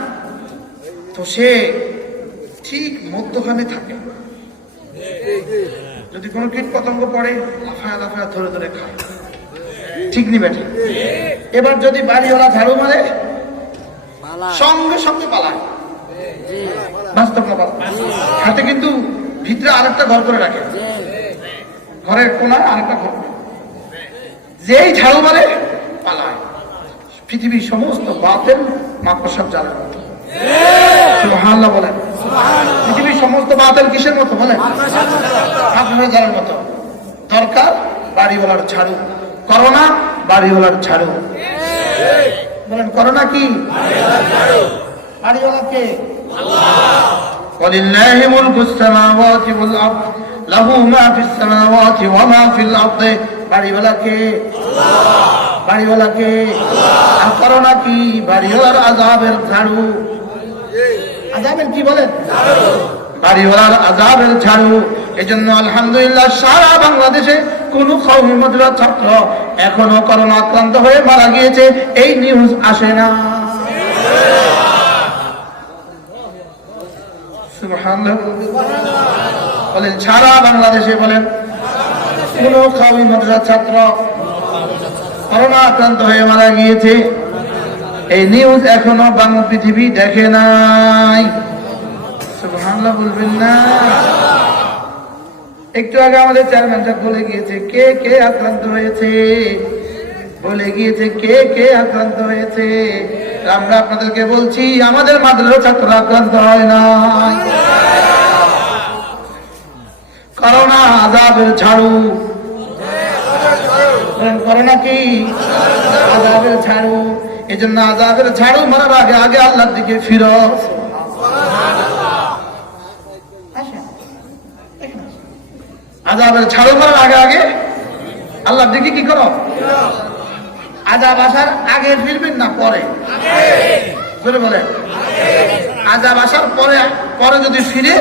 তো সে ঠিক মধ্যখানে থাকে। যদি কোনো কীট পতঙ্গ পড়ে লাফায়া লাফায়া ধরে ধরে খায়, ঠিক নি বেঠে? এবার যদি বাড়িওয়ালা ঝাড়ু মারে সঙ্গে সঙ্গে পালায়, বাস্তব না? হাতে কিন্তু ভিতরে আরেকটা ঘর করে রাখে, ঘরের কোনায় আরেকটা ঘর, যেই ঝাড়ু মারে পালায়। পৃথিবীর সমস্ত বাতিল মাকড়সার জালের মতো। সুবহানাল্লাহ বলেন। পৃথিবীর সমস্ত বাতিল কিসের মতো বলেন? মাকড়সার জালের মতো। দরকার বাড়িওয়ালার ঝাড়ু, করোনা বাড়িওয়ালার ঝাড়ু। বলেন করোনা কি? বাড়িওয়ালা কে? ওয়ালিল্লাহি মুলকুস সামাওয়াতি ওয়াল আরদ লাহু মা ফিস সামাওয়াতি ওয়া মা ফিল আরদ। বাড়িওয়ালা কে? বাড়িওয়ালা কে? আর করোনা কি? বাড়িওয়ালার আযাবের ঝাড়ু। আযাবের কি বলেন? বাড়িওয়ালার আযাবের ঝাড়ু। এজন্য আলহামদুলিল্লাহ সারা বাংলাদেশে কোন কওমি মাদ্রাসা ছাত্র এখনো করোনা আক্রান্ত হয়ে মারা গিয়েছে এই নিউজ আসে না। সুবহানাল্লাহ বলেন, সারা বাংলাদেশে বলেন কোন কওমি মাদ্রাসা ছাত্র করোনা আক্রান্ত হয়ে মারা গিয়েছে এই নিউজ এখনো বাংলা পৃথিবী দেখে নাই। সুবহানাল্লাহ বলবেন না? একটু আগে আমাদের চেয়ারম্যান সাহেব বলে গিয়েছে কে কে আক্রান্ত হয়েছে, বলে গিয়েছে কে কে আক্রান্ত হয়েছে। আমরা আপনাদেরকে বলছি আমাদের মাদ্রাসার ছাত্ররা আক্রান্ত হয় না। করোনা আযাবের ঝাড়ু। করোনা কি? আযাবের ঝাড়ু। এই জন্য আযাবের ঝাড়ু মারার আগে আগে আল্লাহর দিকে ফিরো। আযাবের ঝাড়ু মারার আগে আগে আল্লাহর দিকে কি করো? আযাব আসার আগে ফিরবেন না পরে? বলে বলে আযাব আসার পরে পরে যদি ফিরে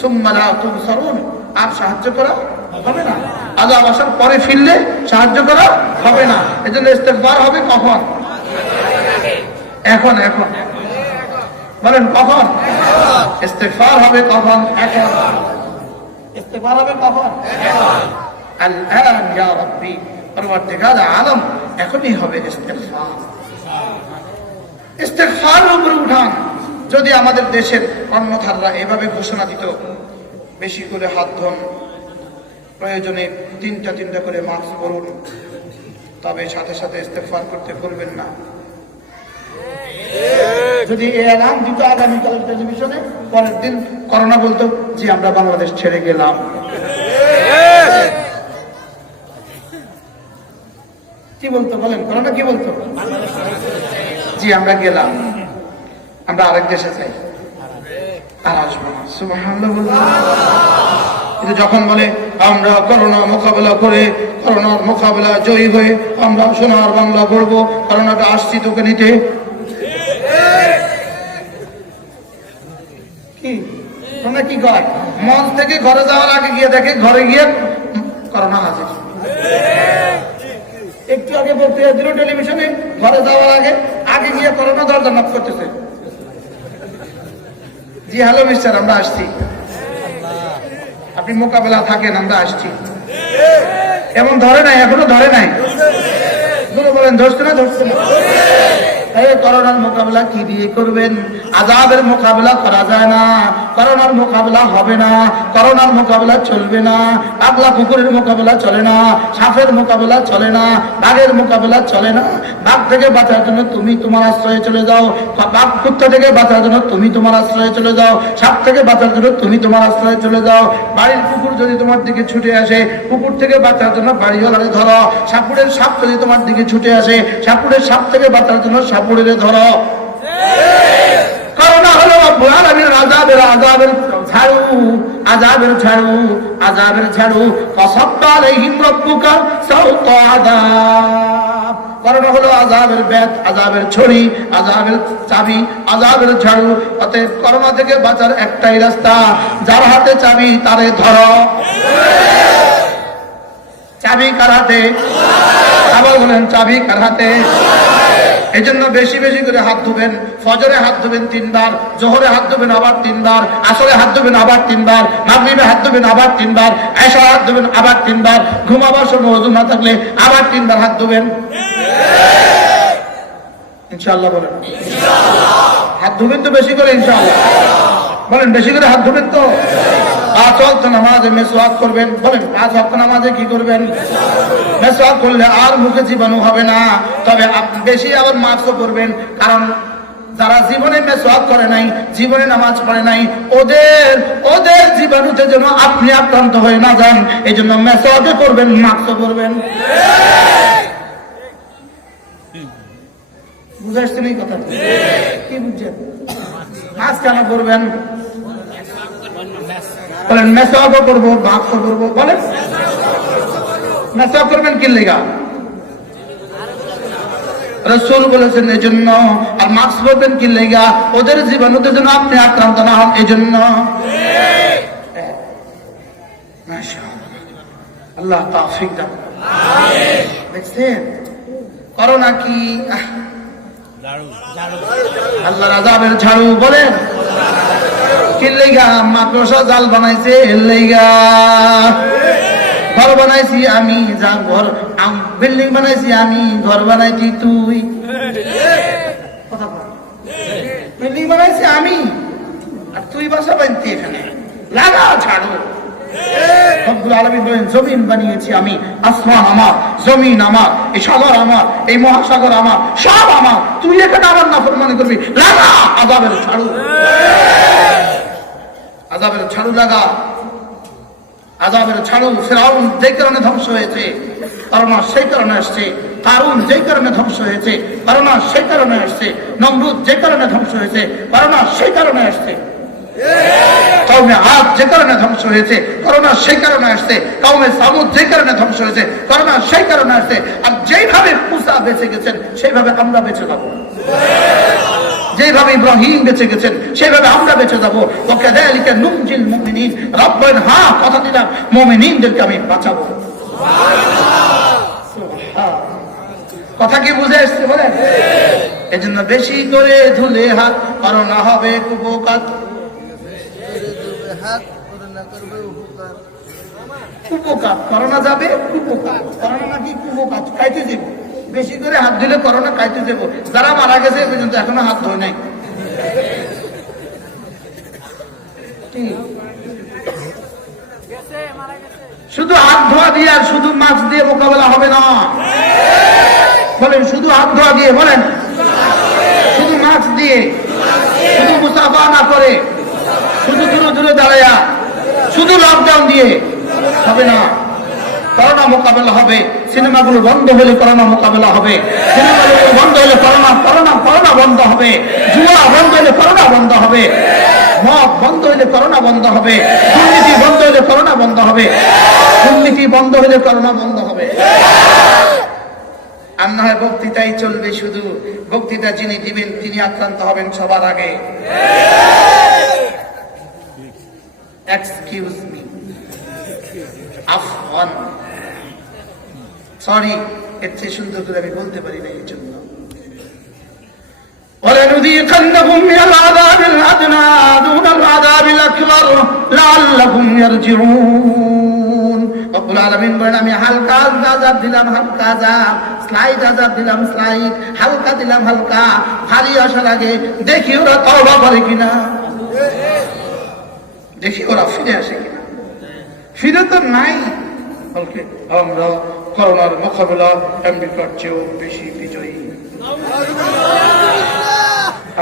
সুম্মা লা তুনসারুন, আর সাহায্য করা হবে না। আযাব আসার পরে ফিরলে সাহায্য করা হবে না। এজন্য ইস্তেগফার হবে কখন? এখন। এখন বলেন কখন ইস্তেগফার হবে? কখন? এখন। ইস্তেগফার হবে কখন? আল-আন ইয়া রাব্বি, পরওয়ারদিগার আলম, এখনই হবে ইস্তেগফার। ইস্তেগফারের উপরে উঠান। যদি আমাদের দেশের কর্মধাররা এভাবে ঘোষণা দিত বেশি করে হাত ধোন, প্রয়োজনে তিনটা করে মাস্ক পরুন, তবে সাথে সাথে ইস্তেগফার করতে ভুলবেন না। যদি এলান দিত আগামীকালের টেলিভিশনে, পরের দিন করোনা বলতো যে আমরা বাংলাদেশ ছেড়ে গেলাম। কি বলতো বলেন? করোনা কি বলতো? জি আমরা গেলাম, আমরা আরেক দেশে যাই, আর আসবো না। সুবহানাল্লাহ বলবেন। কিন্তু যখন বলে আমরা করোনা মোকাবেলা করে করোনার মোকাবেলা জয়ী হয়ে আমরা সোনার বাংলা গড়বো, করোনাটা আসছি তোকে নিতে, কি কয় মঞ্চ থেকে ঘরে যাওয়ার আগে গিয়ে দেখে ঘরে গিয়ে করোনা হাজির। একটু আগে বলতে দিল টেলিভিশনে ঘরে যাওয়ার আগে আগে গিয়ে করোনা দরজা নক করতেছে, জি হ্যালো মিস্টার আমরা আসছি, আপনি মোকাবেলা থাকেন আমরা আসছি। এমন ধরে নাই, এখনো ধরে নাই। বলেন ধরছে না? ধরছে না। করোনার মোকাবেলা কি দিয়ে করবেন? আযাবের মোকাবেলা করা যায় না, করোনার মোকাবেলা হবে না, করোনার মোকাবেলা চলবে না, পাগলা কুকুরের মোকাবেলা চলে না, সাপের মোকাবেলা চলে না, বাঘের মোকাবেলা চলে না। বাঘ থেকে বাঁচার জন্য তুমি তোমার আশ্রয়ে চলে যাও, বাঘ কুত্তা থেকে বাঁচার জন্য তুমি তোমার আশ্রয়ে চলে যাও, সাপ থেকে বাঁচার জন্য তুমি তোমার আশ্রয়ে চলে যাও। বাড়ির কুকুর যদি তোমার দিকে ছুটে আসে, কুকুর থেকে বাঁচার জন্য বাড়িওয়ালারে ধরো। সাপুরের সাপ যদি তোমার দিকে ছুটে আসে, সাপুরের সাপ থেকে বাঁচার জন্য সাপুরের ধরো। করোনা হলো রব্বুল আলামিনের আযাবের ঝাড়ু, আযাবের ঝাড়ু, আযাবের ঝাড়ু। ফাসাব্বা আলাইহিম রাব্বুকা সাওতা আযাব। করোনা হলো আযাবের বেত, আযাবের ছড়ি, আযাবের চাবি, আযাবের ঝাড়ু। অতএব করোনা থেকে বাঁচার একটাই রাস্তা, যার হাতে চাবি তারে ধরো। চাবি কার হাতে? আবার বলেন চাবি কার হাতে? এই জন্য বেশি বেশি করে হাত ধুবেন। ফজরে হাত ধুবেন 3 বার, জোহরে হাত ধুবেন আবার 3 বার, আসরে হাত ধুবেন আবার 3 বার, মাগরিবে হাত ধুবেন আবার 3 বার, এশায় হাত ধুবেন আবার 3 বার, ঘুমাবার সময় ওযু না থাকলে আবার 3 বার হাত ধুবেন। ইনশাআল্লাহ বলেন ইনশাআল্লাহ। হাত ধুবেন তো বেশি করে ইনশাআল্লাহ বলেন, বেশি করে হাত ধুবেন তো। 5 ওয়াক্ত নামাজে মেসওয়াক করবেন। বলেন 5 ওয়াক্ত নামাজে কি করবেন? মেসওয়াক করলে আর মুখে জীবাণু হবে না। তবে আপনি বেশি আবার মাস্কও করবেন, কারণ যারা জীবনে মেসওয়াক করে নাই, জীবনে নামাজ পড়ে নাই, ওদের ওদের জীবাণুতে যেন আপনি আক্রান্ত হয়ে না যান, এই জন্য মেসওয়াকও করবেন, মাস্কও করবেন। বুঝাচ্ছেন এই কথা? কি বুঝছেন? মাস্ক কেন করবেন? বলেন মেসওয়াকও করবো, মাস্কও করবো। বলেন মেসওয়াক করবেন কি লেগা? রাসূল বলেছেন এই জন্য। আর মাস্ক পরবেন কি লেগা? ওদের জীবাণুতে যেন আপনি আক্রান্ত না হন, এই জন্য। আল্লাহ তাওফিক দান। দেখছেন করোনা কি? আল্লাহর আযাবের ঝাড়ু। বলেন কি লেগা? মাকড়সা জাল বানাইছে এর লেগা। ঘর বানাইছি আমি, যা ঘর বিল্ডিং বানাইছি আমি, ঘর বানাইছি তুই। বিল্ডিং বানাইছি আমি আর তুই বাসা বানতি এখানে। লাগা ঝাড়ু। রব্বুল আলামিন বলেন জমিন বানিয়েছি আমি, আসমান আমার, জমিন আমার, এই সাগর আমার, এই মহাসাগর আমার, সব আমার। তুই এখানে আমার নাফরমানি করবি, লাগা আযাবের ঝাড়ু। আযাবের ঝাড়ু লাগা, আযাবের ঝাড়ু। ফিরআউন যে কারণে ধ্বংস হয়েছে, করোনা সেই কারণে আসছে। কারুন যে কারণে ধ্বংস হয়েছে, করোনা সেই কারণে আসছে। নমরুদ যে কারণে ধ্বংস হয়েছে, করোনা সেই কারণে আসছে। কওমে আদ যে কারণে ধ্বংস হয়েছে, করোনা সেই কারণে আসছে। কওমে সামুদ যে কারণে ধ্বংস হয়েছে, করোনা সেই কারণে আসছে। আর যেইভাবে মুসা বেঁচে গেছেন সেইভাবে আমরা বেঁচে যাবো। যেভাবে ইব্রাহিম বেঁচে গেছেন সেইভাবে আমরা বেঁচে যাবো। ওয়াকাযালিকা নুনজিল মুমিনিন। রব বলেন হ্যাঁ কথা দিলাম, মুমিনদেরকে আমি বাঁচাবো। কথা কি বুঝে আসছে? বলেন এই জন্য বেশি করে ধুলে হাত, করোনা হবে কুপোকাত। কুপোকাত করোনা যাবে, কুপোকাত। করোনা নাকি কুপোকাত, খাইতে যাব। বেশি করে হাত দিলে করোনা খাইতে যাব। যারা মারা গেছে এ পর্যন্ত এখনো হাত ধোয় নাই। শুধু হাত ধোয়া দিয়ে আর শুধু মাস্ক দিয়ে মোকাবেলা হবে না। বলেন শুধু হাত ধোয়া দিয়ে, বলেন শুধু মাস্ক দিয়ে, শুধু মুসাফা না করে, শুধু দূরে দূরে দাঁড়ায়া, শুধু লকডাউন দিয়ে হবে না। করোনা মোকাবেলা হবে। সিনেমাগুলো বন্ধ হলে করোনা মোকাবেলা হবে। সিনেমাগুলো বন্ধ হলে করোনা করোনা করোনা বন্ধ হবে। জুয়া বন্ধ হলে করোনা বন্ধ হবে। মদ বন্ধ হলে করোনা বন্ধ হবে। দুর্নীতি বন্ধ হলে করোনা বন্ধ হবে। দুর্নীতি বন্ধ হলে করোনা বন্ধ হবে। আর না হয় বক্তৃতাই চলবে শুধু। বক্তৃতা যিনি দিবেন তিনি আক্রান্ত হবেন সবার আগে। এক্সকিউজ মি, আফওয়ান, সরি, এর চেয়ে সুন্দর করে আমি বলতে পারি না। এই জন্য وَلَنُذِيقَنَّهُم مِّنَ الْعَذَابِ الْأَدْنَىٰ دُونَ الْعَذَابِ الْأَكْبَرِ لَعَلَّهُمْ يَرْجِعُونَ। রব্বুল আলামিন বলেন আমি হালকা আযাব দিলাম, হালকা আযাব, স্লাইড আযাব দিলাম, স্লাইড, হালকা দিলাম, হালকা। ভারী আসার আগে দেখি ওরা তওবা করে কিনা, দেখি ওরা ফিরে আসে কিনা। ফিরে তো নাই। বলকে আমরা করোনার মোকাবেলা আমেরিকার চেয়েও বেশি বিজয়ী।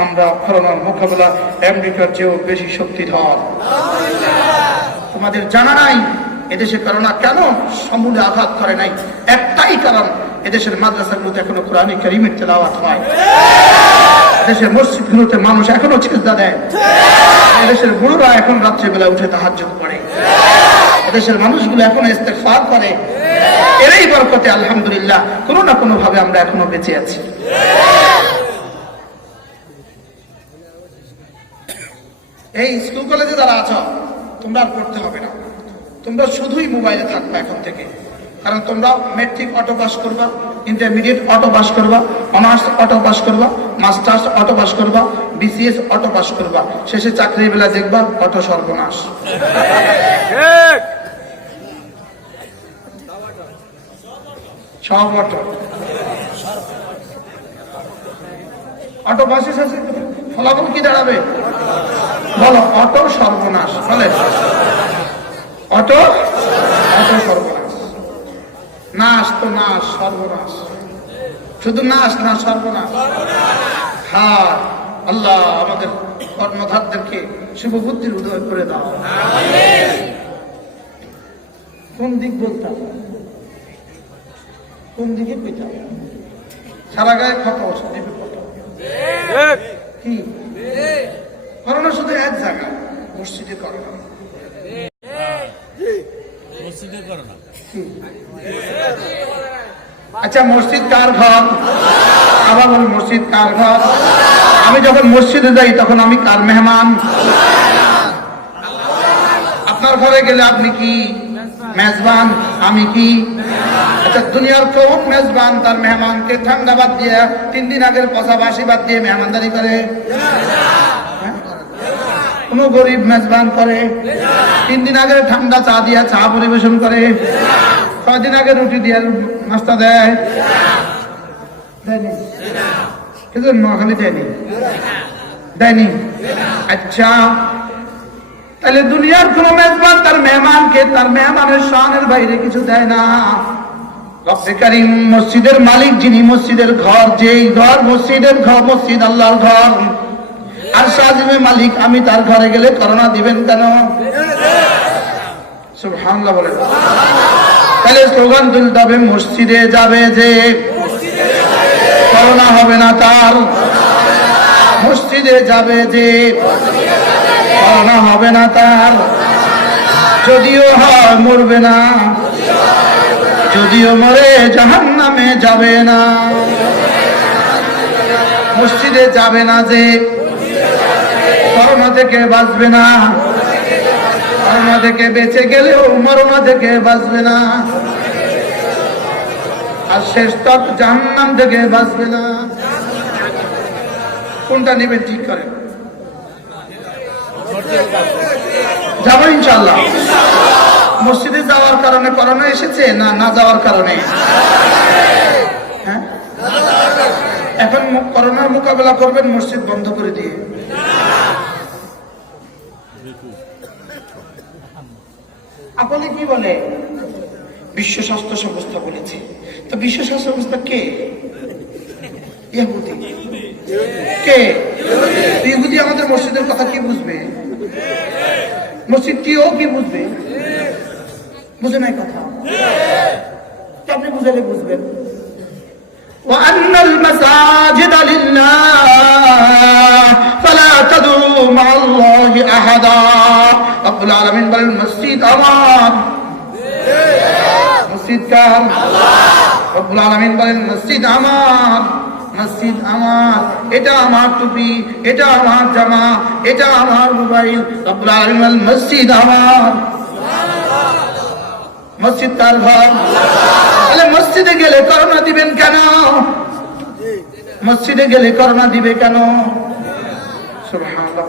আমরা করোনার মোকাবেলা আমেরিকার চেয়েও বেশি শক্তিধর। তোমাদের জানা নাই এদেশে করোনা কেন সমূলে আঘাত করে নাই? একটাই কারণ, এদেশের মাদ্রাসাগুলোতে এখনো কোরআন কারীমের তেলাওয়াত হয়। দেশের মসজিদগুলোতে মানুষ এখনো সিজদা দেয়। এদেশের বুড়োরা এখন রাত্রিবেলা উঠে তাহাজ্জুদ পড়ে। এদেশের মানুষগুলো এখনো ইস্তেগফার করে। এরই বরকতে আলহামদুলিল্লাহ কোনো না কোনো ভাবে আমরা এখনো বেঁচে আছি। এই স্কুল কলেজে যারা আছো তোমরা আর পড়তে হবে না, তোমরা শুধুই মোবাইলে থাকবা এখন থেকে। কারণ তোমরা ম্যাট্রিক অটো পাস করবা, ইন্টারমিডিয়েট অটো পাস করবা, অনার্স অটো পাস করবা, মাস্টার্স অটো পাস করবা, বিসিএস অটো পাস করবা। শেষে চাকরির বেলা দেখবা অটো সর্বনাশ। সব অটো অটো পাশে শেষে ফলাফল কি দাঁড়াবে বলো? অটো সর্বনাশ। বলে অটো অটো সর্বনাশ। নাশ তো নাশ, সর্বনাশ। শুধু নাশ না সর্বনাশ। হ্যাঁ আল্লাহ আমাদের কর্মধারদেরকে শুভবুদ্ধির উদয় করে দাও। কোন দিক বলতাম, কোন দিকে কইতাম? সারা গায়ে ক্ষত দিবে কত কি করোনা শুধু এক জায়গায় মসজিদে করোনা। আচ্ছা মসজিদ কার ঘর? আবার বলুন মসজিদ কার ঘর? আমি যখন মসজিদে যাই তখন আমি কার মেহমান? আপনার ঘরে গেলে আপনি কি মেজবান? আমি কি? আচ্ছা দুনিয়ার কোন মেজবান তার মেহমানকে ঠান্ডা বাদ দিয়ে 3 দিন আগের পচা বাসি বাদ দিয়ে মেহমানদারি করে? কোন গরিব মেজবান করে? 3 দিন আগে ঠান্ডা চা দিয়া চা পরিবেশন করে? 6 দিন আগে রুটি দিয়ে নাস্তা দেয়? কিন্তু নোয়াখালী দেয়নি, দেয়নি। আচ্ছা তাহলে দুনিয়ার কোন মেজবান তার মেহমানকে তার মেহমানের শানের বাইরে কিছু দেয় না। রব্বে কারীম মসজিদের মালিক যিনি, মসজিদের ঘর যেই ঘর, মসজিদের ঘর, মসজিদ আল্লাহর ঘর, আর সাজিমে মালিক আমি তার ঘরে গেলে করোনা দিবেন কেন? সুবহানাল্লাহ বলেন। তাহলে স্লোগান তুলতে হবে মসজিদে যাবে যে করোনা হবে না তার, মসজিদে যাবে যে করোনা হবে না তার, যদিও হয় মরবে না, যদিও মরে জাহান্নামে যাবে না। মসজিদে যাবে না যে করোনা থেকে বাঁচবে না, করোনা থেকে বেঁচে গেলেও মরোনা থেকে বাঁচবে না, আর শেষ তক জাহান্নাম থেকে বাঁচবে না। কোনটা নেবেন ঠিক করেন। যাবো ইনশাআল্লাহ। মসজিদে যাওয়ার কারণে করোনা এসেছে না না যাওয়ার কারণে? হ্যাঁ, এখন করোনার মোকাবেলা করবেন মসজিদ বন্ধ করে দিয়ে। আপনি কি বলে? বিশ্ব স্বাস্থ্য সংস্থা বলেছে। তো বিশ্ব স্বাস্থ্য সংস্থা কে? ইহুদি। কে? ইহুদি আমাদের মসজিদের কথা কি বুঝবে? মসজিদটিও কি বুঝবে? বুঝে নাই কথা। আপনি বুঝালে বুঝবেন। وأن المساجد لله فلا تدعوا مع الله أحدا رب العالمين বলেন মসজিদ আমার, মসজিদ কার? রব্বুল আলামিন বলেন মসজিদ আমার, মসজিদ আমার, এটা আমার টুপি, এটা আমার জামা, এটা আমার মোবাইল। রব্বুল আলামিন বলেন মসজিদ আমার। মসজিদ কার ঘর? তাহলে মসজিদে গেলে করোনা দিবেন কেন? মসজিদে গেলে করোনা দিবে কেন? সুবহানাল্লাহ।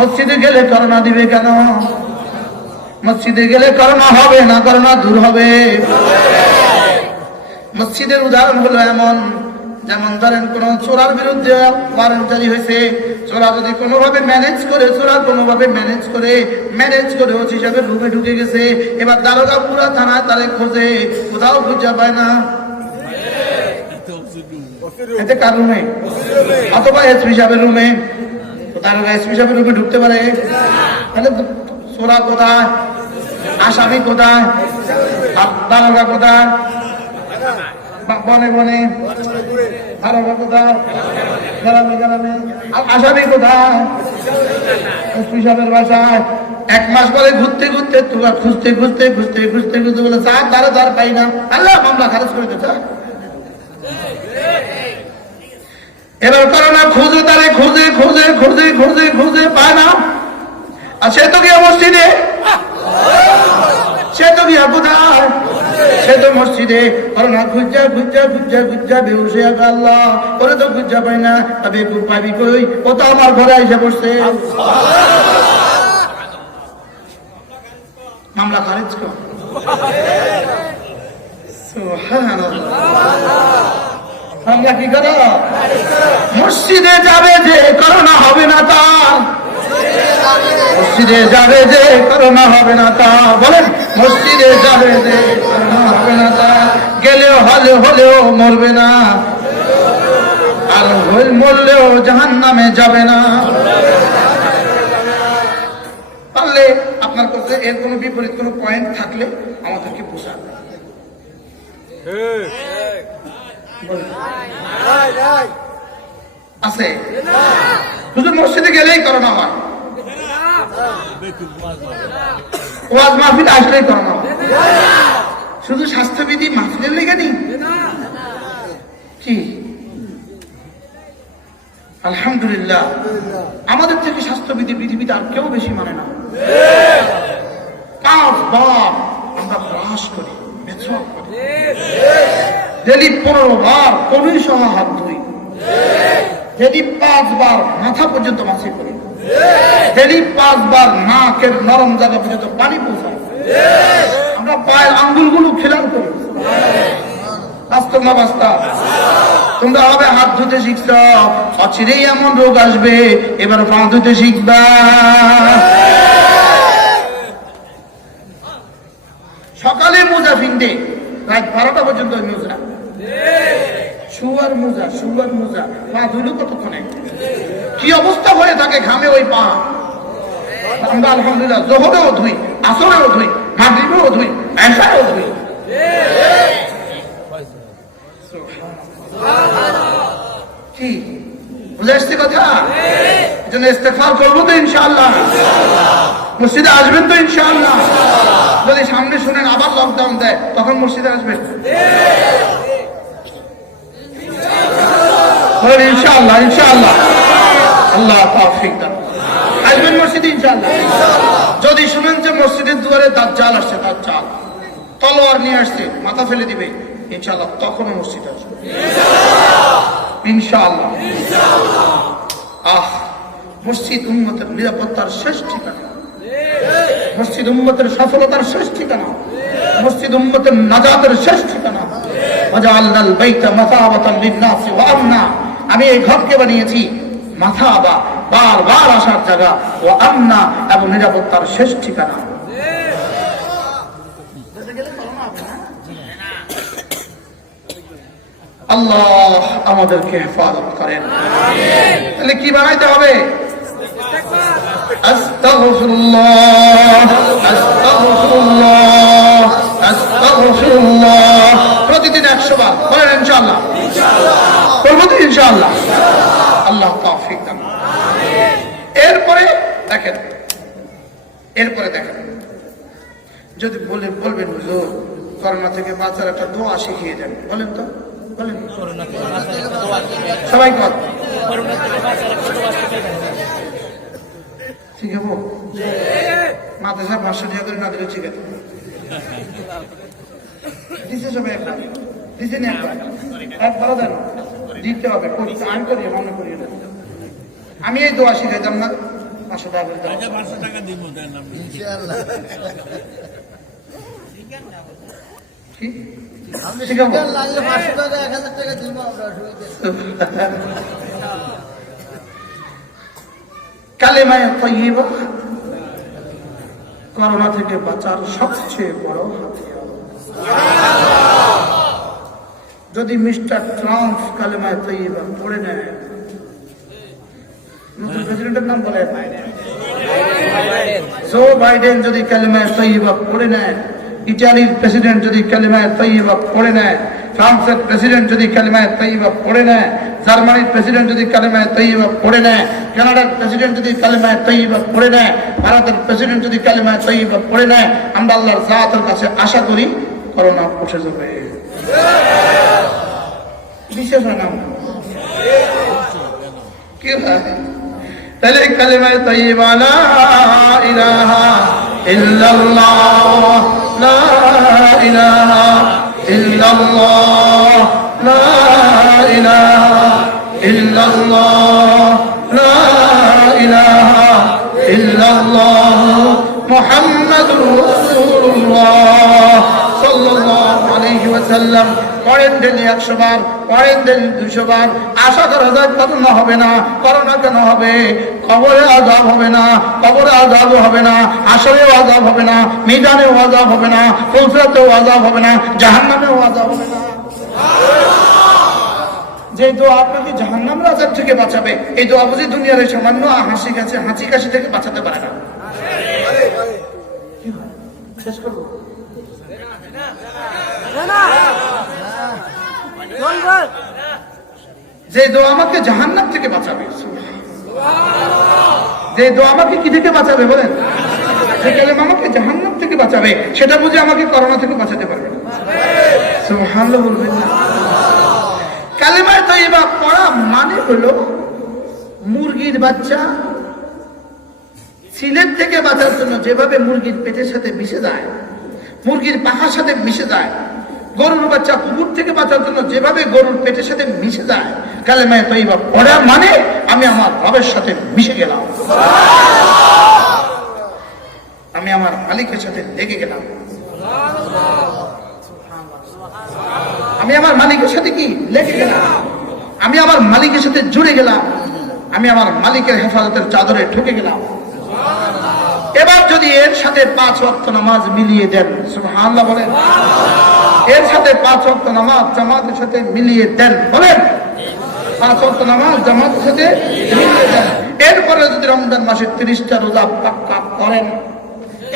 মসজিদে গেলে করোনা দিবে কেন? মসজিদে গেলে করোনা হবে না, করোনা দূর হবে। মসজিদের উদাহরণ হলো এমন, যেমন ধরেন কোন চোরার বিরুদ্ধে ওয়ারেন্ট জারি হয়েছে, চোরা যদি কোনোভাবে ম্যানেজ করে, চোরা কোনোভাবে ম্যানেজ করে ওসি সাহেবের রুমে ঢুকে গেছে, এবার দারোগা পুরা থানা তারে খোঁজে, কোথাও খুঁজে পায় না। এতে কার রুমে? অথবা এসপি সাহেবের রুমে। দারোগা এসপি সাহেবের রুমে ঢুকতে পারে? তাহলে চোরা কোথায়? আসামি কোথায়? দারোগা কোথায়? বনে বনে। দারোগা কোথায়? গ্রামে গ্রামে। আসামি কোথায়? এসপি সাহেবের বাসায়। 1 মাস পরে ঘুরতে ঘুরতে তোরা খুঁজতে বলে চার দ্বারা পাই না, আল্লাহ মামলা খারিজ করে দিতে। এবার করোনা খুঁজে তারে খুঁজে পায় না। আর সে তো গিয়া মসজিদে, সে তো গিয়া কোথায়? সে তো মসজিদে। করোনা খুঁজা বেহুশ হয়ে গেল। আল্লাহ ওরে তো খুঁজা পাই না, তবে পাবি কই? ও তো আমার ঘরে এসে বসছে। মামলা খারিজ কর। আমরা কি করো? মসজিদে যাবে যে করোনা হবে না তার, মসজিদে যাবে যে করোনা হবে না তার। বলেন মসজিদে যাবে যে করোনা হবে না তার, গেলেও হলেও মরবে না, আর লাল হয়ে মরলেও জাহান্নামে যাবে না। পারলে আপনার কাছে এর কোনো বিপরীত কোনো পয়েন্ট থাকলে আমাদেরকে বোঝান। আছে হুজুর মসজিদে গেলেই করো না, আমার ওয়াজ মাহফিল আসলেই করো না, শুধু স্বাস্থ্যবিধি মাহফিলের লেগে নেই কি? আলহামদুলিল্লাহ আমাদের থেকে স্বাস্থ্যবিধি পৃথিবীতে আর কেউ বেশি মানে না। 5 বার আমরা ব্রাশ করি, মেথক করি, ডেলি 15 বার কবির সহ হাত ধুই, ডেলি 5 বার মাথা পর্যন্ত মাছি করি, ডেলি 5 বার নাকের নরম জায়গা পর্যন্ত পানি পৌঁছাই, আমরা পায়ের আঙ্গুলগুলো খেলাল করি। বাস্তব না বাস্তব? তোমরা হবে হাত ধুতে শিখছ, অচিরেই এমন রোগ আসবে, এবার পা ধুতে শিখবা। সকালে মোজা ফিনতে রাত 12টা পর্যন্ত মোজা, শুয়ার মোজা, পা ধুইল কতক্ষণে? কি অবস্থা হয়ে থাকে ঘামে ওই পা। আমরা আলহামদুলিল্লাহ জোহরেও ধুই, আসরেও ধুই, মাগরিবেও ধুই, এশারেও ধুই। কি বুঝে আসছে কথা? এজন্য ইস্তেগফার করবো তো ইনশাআল্লাহ, মসজিদে আসবেন তো ইনশাআল্লাহ। যদি সামনে শুনেন আবার লকডাউন দেয় তখন মসজিদে আসবেন ইনশাআল্লাহ, ইনশাআল্লাহ। আল্লাহ তাওফিক দান, আসবেন মসজিদে ইনশাআল্লাহ। যদি শুনেন যে মসজিদের দুয়ারে দাজ্জাল আসছে, দাজ্জাল তলোয়ার নিয়ে আসছে, মাথা ফেলে দিবে, ইনশাআল্লাহ তখনও মসজিদে আসবে ইনশাআল্লাহ। মসজিদ উম্মতের নিরাপত্তার শেষ ঠিকানা, মসজিদ উম্মতের সফলতার শেষ ঠিকানা, মসজিদ উম্মতের নাজাতের শেষ ঠিকানা। ওয়াজআলনাল বাইতা মাসাবাতান লিন-নাসি ওয়া আমনা, আমি এই ঘরকে বানিয়েছি মাসাবা, বারবার আসার জায়গা, ওয়া আমনা, এবং নিরাপত্তার শেষ ঠিকানা। আল্লাহ আমাদেরকে হেফাজত করেন। তাহলে কি বানাইতে হবে? আস্তাগফিরুল্লাহ, আস্তাগফিরুল্লাহ, আস্তাগফিরুল্লাহ, প্রতিদিন 100 বার বলেন ইনশাআল্লাহ। করবো তো ইনশাআল্লাহ। আল্লাহ তাওফিক দান। এরপরে দেখেন, যদি বলবেন হুজুর করোনা থেকে বাঁচার একটা দোয়া শিখিয়ে দেন, বলেন তো, বলেন সবাই কর শিখাবো। মাদ্রাসা 500 টাকা করে না দিলে শিখাতে দিচ্ছে সবাই, একবার দিচ্ছে না, একবারও দেন, দিতে হবে, আমি করি, মনে করি। আমি এই দোয়া শিখাইতাম না, 500 টাকা করে দিব কি কালেমায়ে তাইয়্যিবা করোনা থেকে বাঁচার সবচেয়ে বড় হাতিয়ার। যদি মিস্টার ট্রাম্প কালেমায়ে তাইয়্যিবা পড়ে নেয়, নতুন প্রেসিডেন্টের নাম বলে জো বাইডেন, যদি কালেমায়ে তাইয়্যিবা পড়ে নেয়, ইটালির প্রেসিডেন্ট যদি কালেমায়ে তাইয়্যিবা পড়ে নেয়, ফ্রান্সের প্রেসিডেন্ট যদি কালেমায়ে তাইয়্যিবা পড়ে নেয়, জার্মানির প্রেসিডেন্ট যদি কালেমায়ে তাইয়্যিবা পড়ে নেয়, কানাডার প্রেসিডেন্ট যদি কালেমায়ে তাইয়্যিবা পড়ে নেয়, ভারতের প্রেসিডেন্ট যদি কালেমায়ে তাইয়্যিবা পড়ে নেয়, আমরা আল্লাহর জাতের কাছে আশা করি করোনা উঠে যাবে। বিশ্বাস হয় না? কি হয়? তাহলে কালেমায়ে তাইয়্যিবা লা ইলাহা ইল্লাল্লাহ, লা ইলাহা ইল্লাল্লাহ, লা ইলাহা ইল্লাল্লাহ, লা ইলাহা ইল্লাল্লাহ, মুহাম্মাদুর রাসূলুল্লাহ সাল্লাল্লাহু আলাইহি ওয়াসাল্লাম। পড়েন ডেলি 100 বার, পড়েন ডেলি 200 বার। আশা করা যায় করোনা হবে না। করোনা কেন হবে? কবরে আযাব হবে না, কবরে আযাব হবে না, হাসরেও আযাব হবে না, মিজানেও আযাব হবে না, ফুলসরাতেও আযাব হবে না, জাহান্নামেও আযাব হবে না। যে দোয়া আপনাকে জাহান্নামের আযাব থেকে বাঁচাবে, এই দোয়া বুঝি দুনিয়ার এই সামান্য হাসি কাশি থেকে বাঁচাতে পারে না। শেষ করবো। যে দোয়া আমাকে জাহান্নাম থেকে বাঁচাবে, যে দোয়া আমাকে কি থেকে বাঁচাবে বলেন, যে কালেমা আমাকে জাহান্নাম থেকে বাঁচাবে, সেটা বুঝে আমাকে করোনা থেকে বাঁচাতে পারবে না। সুবহানাল্লাহ বলবেন না? কালেমা তয়্যিবা পড়া মানে হলো মুরগির বাচ্চা সিলেট থেকে বাঁচার জন্য যেভাবে মুরগির পেটের সাথে মিশে যায়, মুরগির পাখার সাথে মিশে যায়, গরুর বাচ্চা কুকুর থেকে বাঁচার জন্য যেভাবে গরুর পেটের সাথে মিশে যায়, কালেমা তয়্যিবা পড়া মানে আমি আমার রবের সাথে মিশে গেলাম, আমি আমার মালিকের সাথে লেগে গেলাম, আমি আমার মালিকের সাথে কি লেগে গেলাম, আমি আমার মালিকের সাথে জুড়ে গেলাম, আমি আমার মালিকের হেফাজতের চাদরে ঢুকে গেলাম। এবার যদি এর সাথে 5 ওয়াক্ত নামাজ মিলিয়ে দেন, সুবহানাল্লাহ বলেন, এর সাথে 5 ওয়াক্ত নামাজ জামাতের সাথে মিলিয়ে দেন, বলেন 5 ওয়াক্ত নামাজ জামাতের সাথে মিলিয়ে দেন। এরপরে যদি রমজান মাসে 30টা রোজা পাক্কা করেন,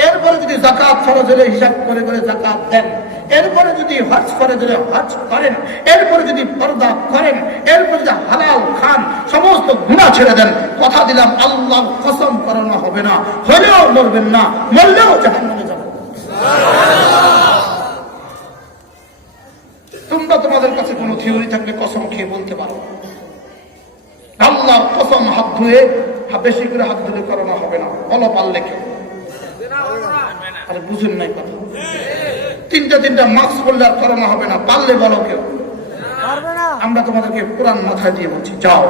এরপরে যদি যাকাত ফরজ হলে হিসাব করে করে যাকাত দেন, এরপরে যদি হজ ফরজ হলে হজ করেন, এরপরে যদি পর্দা করেন, এরপরে যদি হালাল খান, সমস্ত গুনাহ ছেড়ে দেন, কথা দিলাম আল্লাহর কসম করানো হবে না, হলেও মরবেন না, মরলেও জাহান্নামে যাবেন। তোমরা তোমাদের কাছে কোনো থিওরি থাকলে কসম খেয়ে বলতে পারো, আল্লাহর কসম হাত ধুয়ে বেশি করে হাত ধুলে করানো হবে না, বলো পারলে কেউ? আরে বুঝুন নাই কথা, তিনটা মাস্ক পড়লে আর করানো হবে না, পারলে বলো কেউ? আমরা তোমাদেরকে কোরআন মাথায় দিয়ে বলছি, যাও।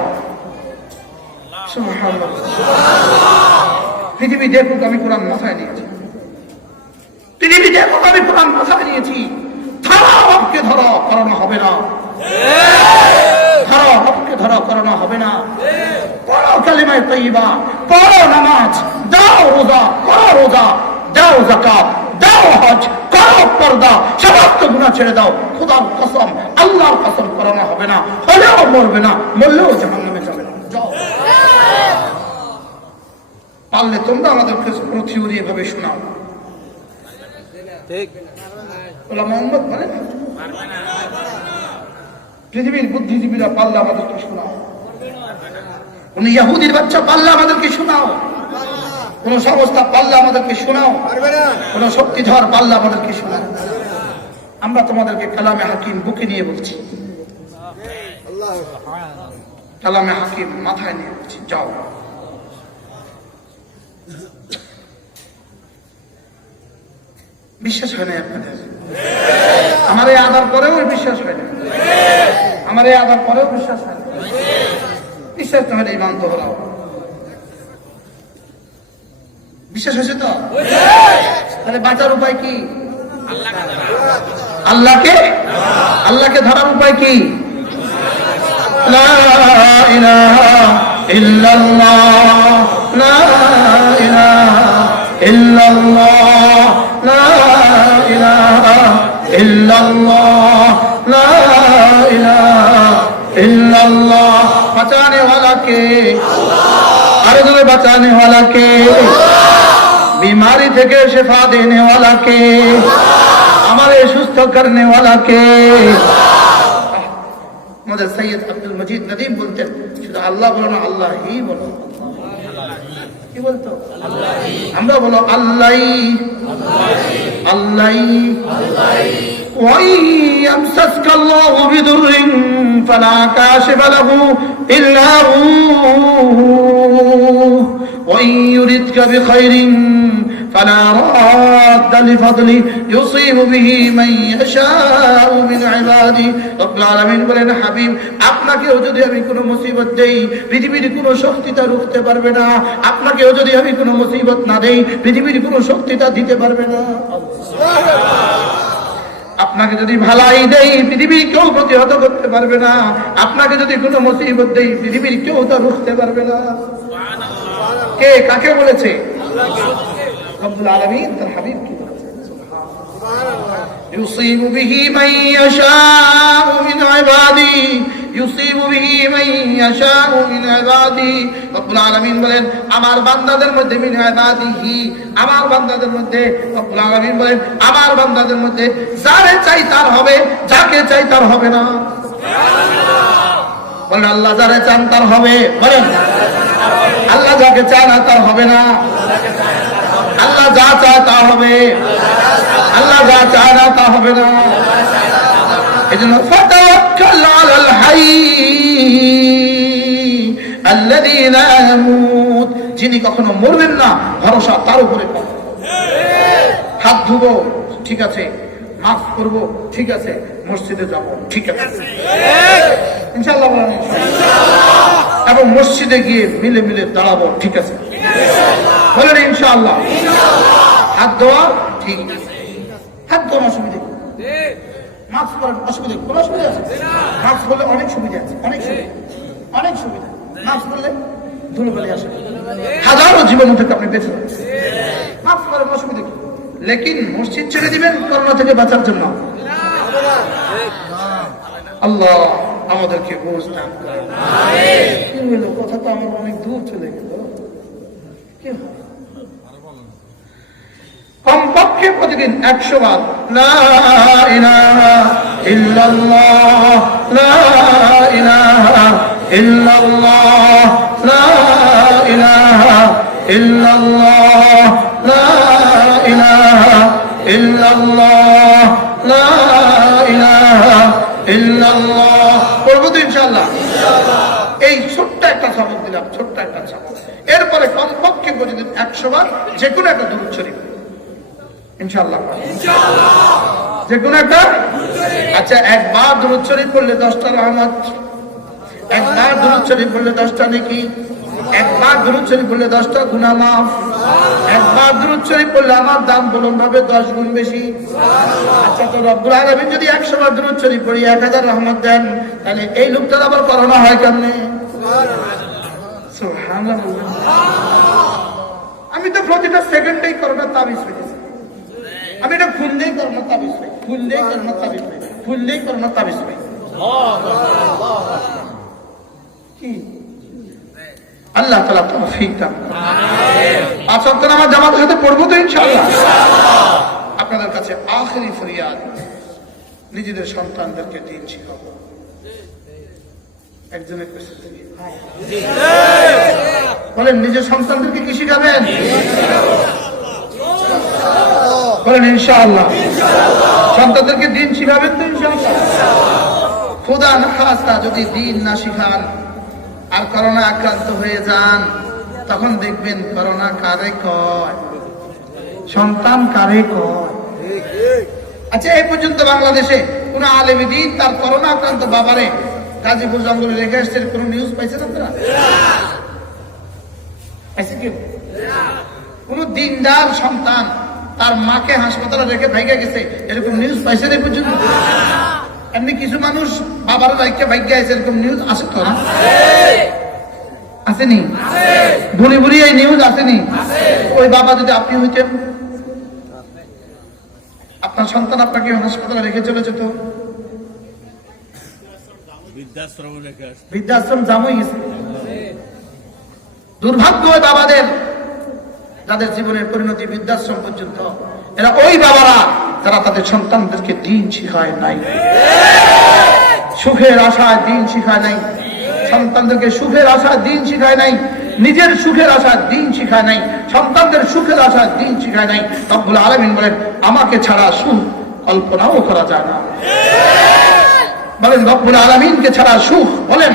সুবহানাল্লাহ। পৃথিবী দেখুক আমি কোরআন মাথায় নিয়েছি, পৃথিবী দেখুক আমি কোরআন মাথায় নিয়েছি। ধরো হককে ধরো, করানো হবে না, ধরো হককে ধরো, করানো হবে না। পড়ো কালিমা তয়্যিবা, পড়ো নামাজ, দাও রোজা, করো রোজা, দাও যাকাত, দাও হজ, করো পর্দা, সমস্ত গুনাহ ছেড়ে দাও। খোদার কসম, আল্লাহর কসম, করানো হবে না, হলেও মরবে না, মরলেও জাহান্নামে যাবে না। যাও। পারলে তোমরা আমাদেরকে কোনো থিওরি এভাবে শোনাও। ঠিক ওলা মোহাম্মদ বলে না, পৃথিবীর বুদ্ধিজীবীরা পারলে আমাদেরকে শোনাও, কোন ইহুদির বাচ্চা পারলে আমাদেরকে শোনাও, কোন সংস্থা পারলে আমাদেরকে শোনাও, কোন শক্তিধর পারলে আমাদেরকে শোনাও। আমরা তোমাদেরকে কালামে হাকিম বুকে নিয়ে বলছি, কালামে হাকিম মাথায় নিয়ে বলছি, যাও। বিশ্বাস হয় না আপনাদের? আমার এই আদার পরেও বিশ্বাস হয় না, আমার এই আদার পরেও বিশ্বাস হয় না। বিশ্বাস না হলে ইমান তো হলাও। বিশ্বাস হয়েছে তো? তাহলে বাঁচার উপায় কি? আল্লাহকে ধরার উপায় কি? লা ইলাহা ইল্লাল্লাহ, লা ইলাহা ইল্লাল্লাহ, লা ইলাহা ইল্লাল্লাহ, লা ইলাহা ইল্লাল্লাহ। বাঁচানে वाला के আরো জোরে, বাঁচানে वाला के, बीमारी থেকে শিফা देने वाला के, हमारे সুস্থ करने वाला के। আমাদের সৈয়দ আব্দুল মজিদ নদীম বলতেন, শুধু আল্লাহ বলো না, আল্লাহই বলো। কি বলতো? আমরা বলো আল্লাহই, আল্লাহই। وَإِن يَمْسَسْكَ اللَّهُ بِضُرٍّ فَلَا كَاشِفَ لَهُ إِلَّا هُوَ وَإِن يُرِدْكَ بِخَيْرٍ فَلَا رَادَّ لِفَضْلِهِ يُصِيبُ بِهِ مَن يَشَاءُ مِنْ عِبَادِهِ। রব্বুল আলামিন বলেন, হাবিব আপনাকেও যদি আমি কোনো মুসিবত দেই, পৃথিবীর কোনো শক্তি তা রুখতে পারবে না। আপনাকেও যদি আমি কোনো মুসিবত না দেই, পৃথিবীর কোনো শক্তি তা দিতে পারবে না। আপনাকে যদি ভালাই দেই, পৃথিবীর কেউ প্রতিহত করতে পারবে না। আপনাকে যদি কোনো মুসিবত দেই, পৃথিবীর কেউ তা রুখতে পারবে না। কে কাকে বলেছে? রব্বুল আলামিন তার হাবিবকে বলেছে। সুবহানাল্লাহ। ইউসিবু বিহি মান ইয়াশাউ মিন ইবাদিহি ইউসিবু বিহি মান ইয়াশাউ মিন ইবাদিহি। রব্বুল আলামিন বলেন আমার বান্দাদের মধ্যে মিন ইবাদিহি, আমার বান্দাদের মধ্যে রব্বুল আলামিন বলেন আমার বান্দাদের মধ্যে যারে চাই তার হবে, যাকে চাই তার হবে না। বলেন আল্লাহ যারে চান তার হবে, বলেন আল্লাহ যাকে চায় না তার হবে না। আল্লাহ যা চায় তা হবে, আল্লাহ যা চায় না তা হবে না। এজন্য ফাতাওয়াক্কাল আলাল হাই আল্লাযী লা ইয়ামুত, যিনি কখনো মরবেন না, ভরসা তার উপরে করো। হাত ধুবো, ঠিক আছে, মাফ করবো, ঠিক আছে, মসজিদে যাব, ঠিক আছে, ইনশাআল্লাহ বলেন ইনশাআল্লাহ। এবং মসজিদে গিয়ে মিলে মিলে দাঁড়াবো, ঠিক আছে, বলেন ইনশাআল্লাহ। হাত ধোয়া, ঠিক আছে, হাত ধোয়া অসুবিধা, মাফ করেন অসুবিধা, কোনো অসুবিধা আছে? মাফ করলে অনেক সুবিধা আছে, অনেক সুবিধা, অনেক সুবিধা। মাফ করলে ধুলোবালি আসে, হাজারো জীবন থেকে আপনি বেঁচে যাবেন। মাফ করেন অসুবিধা কি? লেকিন মসজিদ ছেড়ে দিবেন করোনা থেকে বাঁচার জন্য। আল্লাহ আমাদেরকে বুঝ দান করেন। কি হইল, কথা তো আমার অনেক দূর চলে গেল। কি হয়? কমপক্ষে প্রতিদিন 100 বার লা ইলাহা ইল্লাল্লাহ, লা ইলাহা ইল্লাল্লাহ, লা ইলাহা ইল্লাল্লাহ, লা ইলাহা ইল্লাল্লাহ, লা ইলাহা ইল্লাল্লাহ পড়বো তো ইনশাআল্লাহ। এই ছোট্ট একটা সবক দিলাম, ছোট্ট একটা সবক। এরপরে কমপক্ষে প্রতিদিন 100 বার যে কোনো একটা দুরূদ শরীফ ইনশাআল্লাহ, যে কোনো একটা। আচ্ছা, একবার দুরূদ শরীফ পড়লে 10টা রহমত, একবার দুরূদ শরীফ পড়লে 10টা নেকি, একবার দুরূদ শরীফ পড়লে 10টা গুনাহ মাফ, একবার দুরূদ শরীফ পড়লে আমার দাম বলুন ভাবে 10 গুণ বেশি। আচ্ছা, তো রব্বুল আলামিন যদি 100 বার দুরূদ শরীফ পড়ি 1000 রহমত দেন, তাহলে এই লোকটার আবার করোনা হয় কেমনে? সুবহানাল্লাহ। আমি তো প্রতিটা সেকেন্ডেই করোনা তাবিজ পেয়েছি। আমি এটা খুললেই করোনা তাবিজ পাই, খুললেই করোনা তাবিজ পাই, খুললেই করোনা তাবিজ পাই। কি আল্লাহ তাআলা তৌফিক দান করুন। আজ সপ্তাহে আমার জামাতের সাথে পড়বো তো ইনশাআল্লাহ। আপনাদের কাছে আখেরি ফরিয়াদ, নিজেদের সন্তানদেরকে দিন শিখাবো। একজনের কাছে বলেন নিজের সন্তানদেরকে কি শিখাবেন? বলেন ইনশাআল্লাহ। সন্তানদেরকে দিন শিখাবেন তো ইনশাআল্লাহ। খোদা না খাস্তা যদি দিন না শিখান আর করোনা আক্রান্ত হয়ে যান, তখন দেখবেন করোনা কারে কয়, সন্তান কারে কয়। আচ্ছা, এই পর্যন্ত বাংলাদেশে কোন আলেম দ্বীন তার করোনা আক্রান্ত বাবারে গাজীপুর জঙ্গলে রেখে আসছে কোন নিউজ পাইছেন আপনারা? কোন দিনদার সন্তান তার মাকে হাসপাতালে রেখে ভাইগা গেছে, এরকম নিউজ পাইছেন এই পর্যন্ত? এমনি কিছু মানুষ বাবার ভাইকে ভাগ্যে আছে, এরকম নিউজ আসে তো না? আসেনি? বুড়ি বুড়ি এই নিউজ আসেনি? ওই বাবা যদি আপনি হইতেন, আপনার সন্তান আপনাকে হাসপাতালে রেখে চলে যেত, বৃদ্ধাশ্রম জামই গেছে। দুর্ভাগ্য ওই বাবাদের, যাদের জীবনের পরিণতি বৃদ্ধাশ্রম পর্যন্ত। এরা ওই বাবারা যারা তাদের সন্তানদেরকে দিন শিখায় নাই, সুখের আশায় দিন শিখায় নাই, সন্তানদেরকে সুখের আশায় দিন শিখায় নাই, নিজের সুখের আশায় দিন শিখায় নাই, সন্তানদের সুখের আশায় দিন শিখায় নাই। রব্বুল আলামিন বলেন আমাকে ছাড়া সুখ কল্পনাও করা যায় না। বলেন রব্বুল আলামিনকে ছাড়া সুখ, বলেন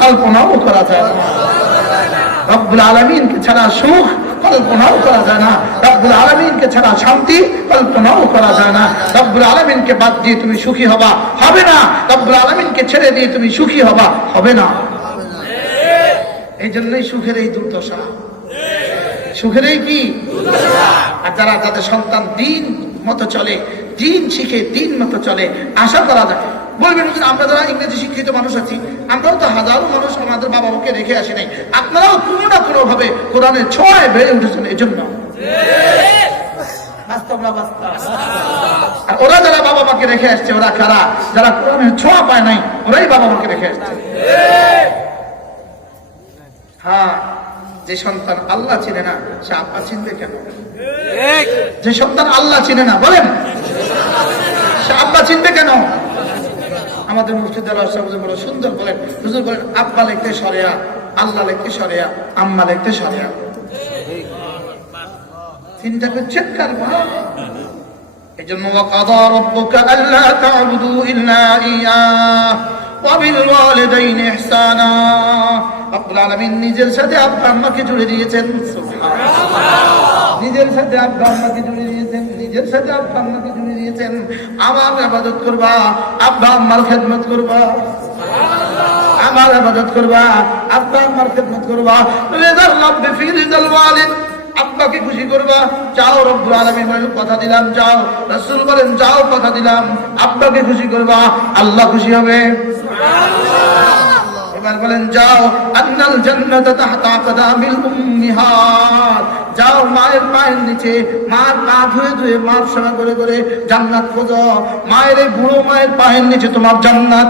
কল্পনাও করা যায় না। রব্বুল আলামিনকে ছাড়া সুখ কল্পনাও করা যায় না। রব্বুল আলামিনকে ছাড়া শান্তি কল্পনাও করা যায় না। রব্বুল আলামিনকে বাদ দিয়ে তুমি সুখী হবা, হবে না। রব্বুল আলামিনকে ছেড়ে দিয়ে তুমি সুখী হবা, হবে না। এই জন্যই সুখের এই দুর্দশা, সুখের এই কি আর যারা যাদের সন্তান দিন মতো চলে, দিন শিখে দিন মতো চলে, আশা করা যায়। বলবেন আমরা যারা ইংরেজি শিক্ষিত মানুষ আছি, আমরাও তো হাজারো মানুষ আমাদের বাবা মাকে রেখে আসি নাই, আপনারাও কোনো না কোনো ভাবে কোরআনের ছোঁয়ায় বেড়ে উঠেছেন। এই জন্য বাস্তব না বাস্তব? আর ওরা যারা বাবা মাকে রেখে আসছে ওরা কারা? যারা কোরআনের ছোঁয়া পায় নাই ওরাই বাবা মাকে রেখে আসছে। হ্যাঁ, যে সন্তান আল্লাহ চিনে না সে আব্বা চিনবে কেন? যে সন্তান আল্লাহ চিনে না, বলেন সে আব্বা চিনবে কেন? আমাদের মুর্শিদ আল্লাহ বড় সুন্দর বলেন, হুজুর বলেন আব্বা লিখতে শরিয়া, আল্লাহ লিখতে শরিয়া, আম্মা লিখতে শরিয়া। চিন্তা করছেন কারবা? এই জন্য ওয়াকাদা রাব্বুকা আল্লা তা'বুদু ইল্লা ইয়্যাহ ওয়া বিল ওয়ালিদাইনি ইহসানা। রব্বুল আলামিন নিজের সাথে আব্বা আম্মাকে জুড়ে দিয়েছেন। সুবহানাল্লাহ। নিজের সাথে আব্বা আম্মাকে জুড়ে দিয়েছেন, নিজের সাথে আব্বা আম্মাকে জুড়ে দিয়েছেন। আমার ইবাদত করবা, আব্বা আম্মার খেদমত করবা। সুবহানাল্লাহ। আমার ইবাদত করবা, আব্বা আম্মার খেদমত করবা। রিদাল রাব্বি ফি রিদাল ওয়ালিদ, আব্বাকে খুশি করবা। যাও রব্বুল আলামিন বলেন কথা দিলাম, যাও রাসূল বলেন যাও কথা দিলাম, আব্বাকে খুশি করবা, আল্লাহ খুশি হবে। সুবহানাল্লাহ। এবার বলেন যাও আন্নাল জান্নাতা তাহতা আকদামিল উম্মিহাত, যাও মায়ের পায়ের নিচে, মার পা ধুয়ে ধুয়ে মার সেবা করে করে জান্নাত খোঁজো। মায়ের এই বুড়ো মায়ের পায়ের নিচে তোমার জান্নাত।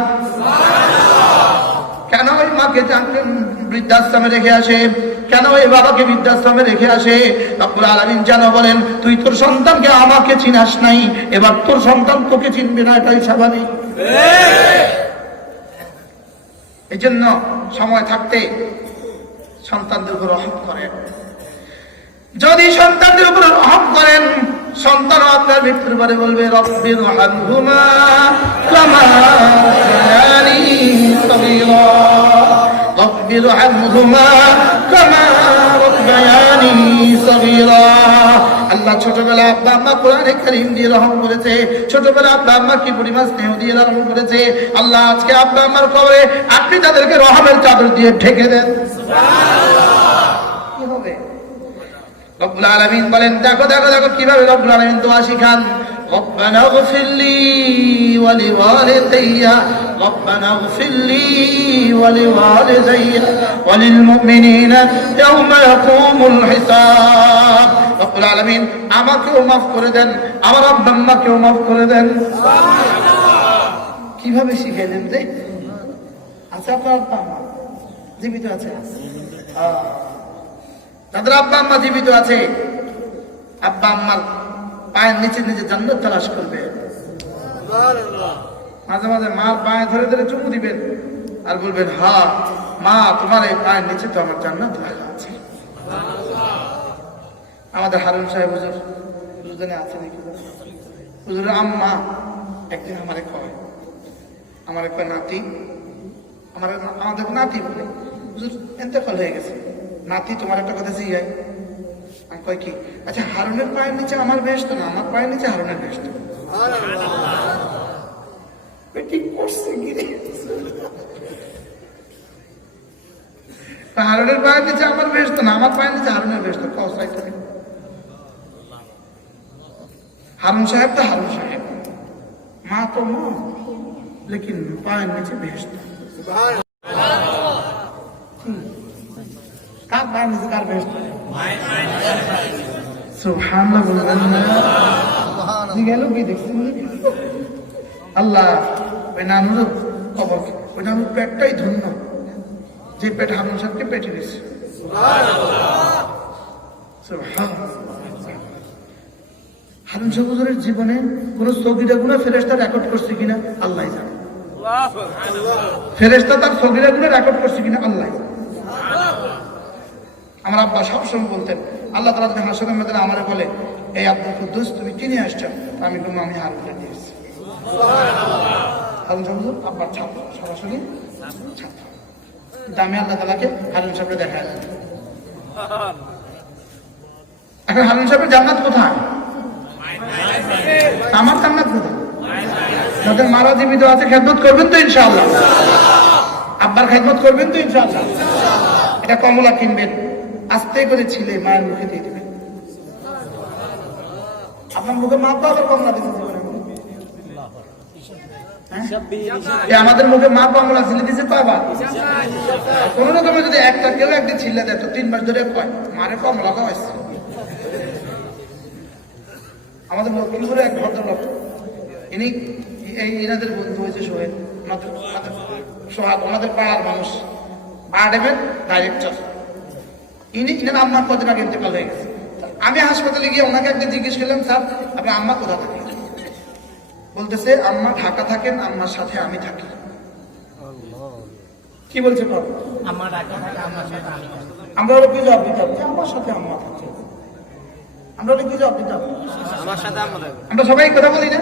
কেন ওই মাকে বৃদ্ধাশ্রমে রেখে আসে? কেন ওই বাবাকে বৃদ্ধাশ্রমে রেখে আসে? রব্বুল আলামিন যেন বলেন তুই তোর সন্তানকে আমাকে চিনাস নাই, এবার তোর সন্তান তোকে চিনবে না, এটাই স্বাভাবিক। এই জন্য সময় থাকতে সন্তানদের উপর রহম করেন। যদি সন্তানদের উপর রহম করেন, সন্তান আপনার মৃত্যুর পরে বলবে রব্বির হামহুমা কামা রাব্বায়ানি সগীরা, রব্বির হামহুমা কামা রাব্বায়ানি সগীরা। আল্লাহ ছোটবেলা আব্বা আম্মা কোরআনে কারীম দিয়ে রহম করেছে, ছোটবেলা আব্বা আম্মা কি পরিমাণ স্নেহ দিয়ে রহম করেছে। আল্লাহ আজকে আব্বা আম্মার কবরে আপনি তাদেরকে রহমের চাদর দিয়ে ঢেকে দেন। সুবহানাল্লাহ। কি হবে? রব্বুল আলামিন বলেন দেখো দেখো দেখো কিভাবে রব্বুল আলামিন দোয়া শিখান। রব্বানা গফিরলি ওয়া লিওয়ালিদাইয়া, রব্বানা গফিরলি ওয়া লিওয়ালিদাইয়া ওয়া লিল মুমিনিনা ইয়াওমা ইয়াকুমুল হিসাব। রব্বুল আলামিন আমাকেও মাফ করে দেন, আমার আব্বা আম্মাকেও মাফ করে দেন। সুবহানাল্লাহ। কিভাবে শিখিয়ে দেন? যে আচ্ছা আপনার আব্বা আম্মা জীবিত আছে, তাদের আব্বা আম্মা জীবিত আছে, আব্বা আম্মার পায়ের নিচে নিচে জান্নাত তালাশ করবে। মাঝে মাঝে মার পায়ে ধরে ধরে চুমু দিবেন আর বলবেন হ্যাঁ মা তোমার এই পায়ের নিচে তো আমার জান্নাত লেখা আছে। আমাদের হারুন সাহেব হুজুর হুজুরে আছে নাকি? হুজুরের আম্মা একদিন আমারে কয় নাতি, আমাদের নাতি বলে হুজুর ইন্তেকাল হয়ে গেছে, নাতি তোমার একটা কথা জিজ্ঞাই। আমি কয় কি? আচ্ছা হারুনের পায়ের নিচে আমার বেহেশত না, আমার পায়ের নিচে হারুনের বেহেশত। ঠিক করছে কি? হারুনের পায়ের নিচে আমার বেহেশত না, আমার পায়ের নিচে হারুনের বেহেশত। হারুন সাহেব তো হারুন সাহেব, মা তো মা, লেকিন পায়ের নিচে বেহেশত। কার পায়ের নিচে কার বেহেশত? সুবহানাল্লাহ বলবেন না? গেল কি দেখছেন? আল্লাহ ওই নানুর খবর, ওই নানুর পেটটাই ধন্য যে পেট হারুন সাহেবকে পেটে দিয়েছে। হারুন সাহেব হুজুরের জীবনে কোন সগীরা গুনাহ ফেরেশতা রেকর্ড করছে কিনা আল্লাহ জানে। ফেরেশতা তার সগীরা গুনাহ রেকর্ড করছে কিনা আল্লাহ জানে। আমার আব্বা সবসময় বলতেন আল্লাহ তাআলা যখন হাসরের ময়দানে আমারে বলে এই আব্দুল কুদ্দুস তুমি কিনে আসছো, আমি বলবো আমি হারুনকে দিয়েছি। হারুন সাহেব আব্বার ছাত্র, সরাসরি ছাত্র, দামে আল্লাহ তাআলাকে হারুন সাহেবকে দেখায়। এখন হারুন সাহেবের জান্নাত কোথায়? আমার জান্নাত কোথায়? যাদের মারা জীবিত আছে খেদমত করবেন তো ইনশাআল্লাহ? আব্বার খেদমত করবেন তো ইনশাআল্লাহ? এটা কমলা কিনবেন, আস্তে করে ছিলে মায়ের মুখে দিয়ে দিবেন। আপনার মুখে মা তো আবার কমলা দিতে আমাদের মুখে মা কমলা ছিলে দিছে কয়বার? কোন রকমের যদি একটা কেউ একদিন ছিলে দেয় তো 3 মাস ধরে কয় মারে কমলা খাওয়াইছে। আমাদের লক্ষ্মীপুরে এক ভদ্রলোক ইনি এনাদের বন্ধু হয়েছে সোহেল, সোহাগ, ওনাদের পাড়ার মানুষ, পাড়াডেমের ডাইরেক্টর। ইনার আম্মার কদিন আগে ইন্তেকাল হয়ে গেছে। আমি হাসপাতালে গিয়ে ওনাকে একদিন জিজ্ঞেস করলাম, স্যার আপনি আম্মা কোথা থাকেন? বলতেছে আম্মা ঢাকা থাকেন, আম্মার সাথে আমি থাকি। কি বলছে? আমরা ওরা কি জবাব দিতাম? আমার সাথে আম্মা থাকছে। আমরা ওরা কি জবাব দিতাম? আমরা সবাই কথা বলি না,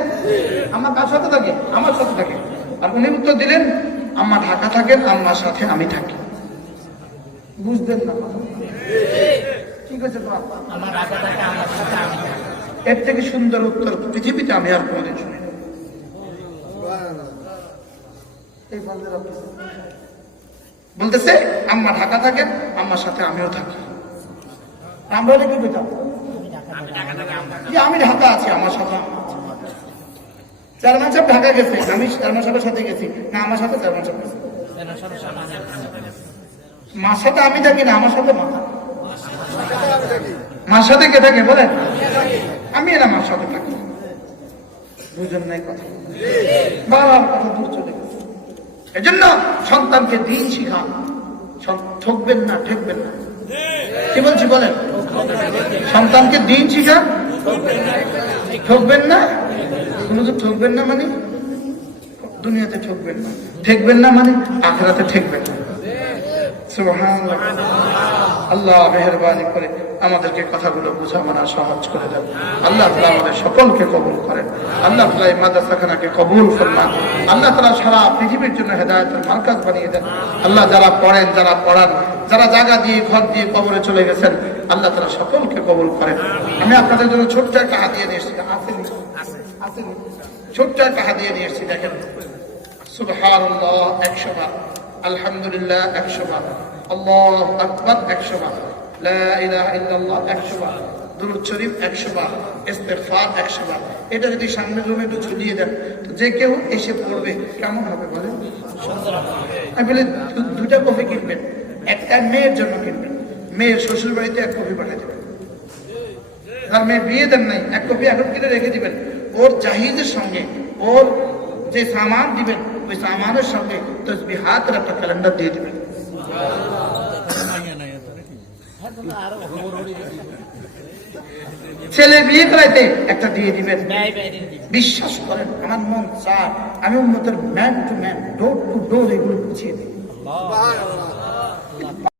আম্মা কার সাথে থাকে? আমার সাথে থাকে। আর উনি উত্তর দিলেন, আম্মা ঢাকা থাকেন, আম্মার সাথে আমি থাকি। বুঝলেন না? ঠিক আছে, এর থেকে সুন্দর উত্তর পৃথিবীতে আমি আর কোনদিন শুনি না। বলতেছে আম্মা ঢাকা থাকেন, আম্মার সাথে আমিও থাকি। আমরা কি পেতাম? আমি ঢাকা আছি, আমার সাথে চেয়ারম্যান সাহেব ঢাকা গেছে, আমি চেয়ারম্যান সাহেবের সাথে গেছি না, আমার সাথে চেয়ারম্যান সাহেব গেছে। মার সাথে আমি থাকি না, আমার সাথে মা থাকে। মার সাথে কে থাকে বলেন? আমি এরা মার সাথে থাকি। বুঝলেন নাই কথা? বাবার কথা দূর চলে গেছে। এজন্য সন্তানকে দিন শিখান, ঠকবেন না, ঠেকবেন না। কি বলছি বলেন? সন্তানকে দিন শিখান, ঠকবেন না। কোনো তো ঠকবেন না মানে দুনিয়াতে ঠকবেন না, ঠেকবেন না মানে আখিরাতে ঠেকবেন না। সুবহানাল্লাহ। আল্লাহ মেহেরবানি করে আমাদেরকে কথাগুলো বোঝা মানা সহজ করে দেন। আল্লাহ তাআলা আমাদের সকলকে কবুল করেন। আল্লাহ তাআলা এই মাদ্রাসাখানাকে কবুল ফরমান। আল্লাহ তাআলা সারা পৃথিবীর জন্য হেদায়েতের মার্কাজ বানিয়ে দেন। আল্লাহ যারা পড়েন, যারা পড়ান, যারা জায়গা দিয়ে ঘর দিয়ে কবরে চলে গেছেন, আল্লাহ তাআলা সকলকে কবুল করেন। আমি আপনাদের জন্য ছোট্ট একটা হাদিয়া নিয়ে এসেছি। ছোট্ট একটা হাদিয়া নিয়ে এসেছি। দেখেন, সুবহানাল্লাহ 100 বার, আলহামদুলিল্লাহ 100 বার, আল্লাহু আকবার 100 বার, লা ইলাহা ইল্লাল্লাহ 100 বার, দুরূদ শরীফ 100 বার, ইস্তিগফার 100 বার। এটা যদি সামনের রুমে একটু ঝুলিয়ে দেন, তো যে কেউ এসে পড়বে কেমন হবে বলেন? আমি বলি 2টা কপি কিনবেন, একটা মেয়ের জন্য কিনবেন, মেয়ের শ্বশুর বাড়িতে 1 কপি পাঠিয়ে দেবেন। আর মেয়ে বিয়ে দেন নাই, 1 কপি এখন কিনে রেখে দিবেন। ওর জাহিজের সঙ্গে ওর যে সামান দিবেন, ওই সামানের সঙ্গে তসবিহাতের একটা ক্যালেন্ডার দিয়ে দিবেন। ছেলে বিয়ে করাইতে একটা দিয়ে দিবেন। বিশ্বাস করেন, আমার মন চায় আমি উম্মতের man to man, door to door এগুলো বুঝিয়ে দিই।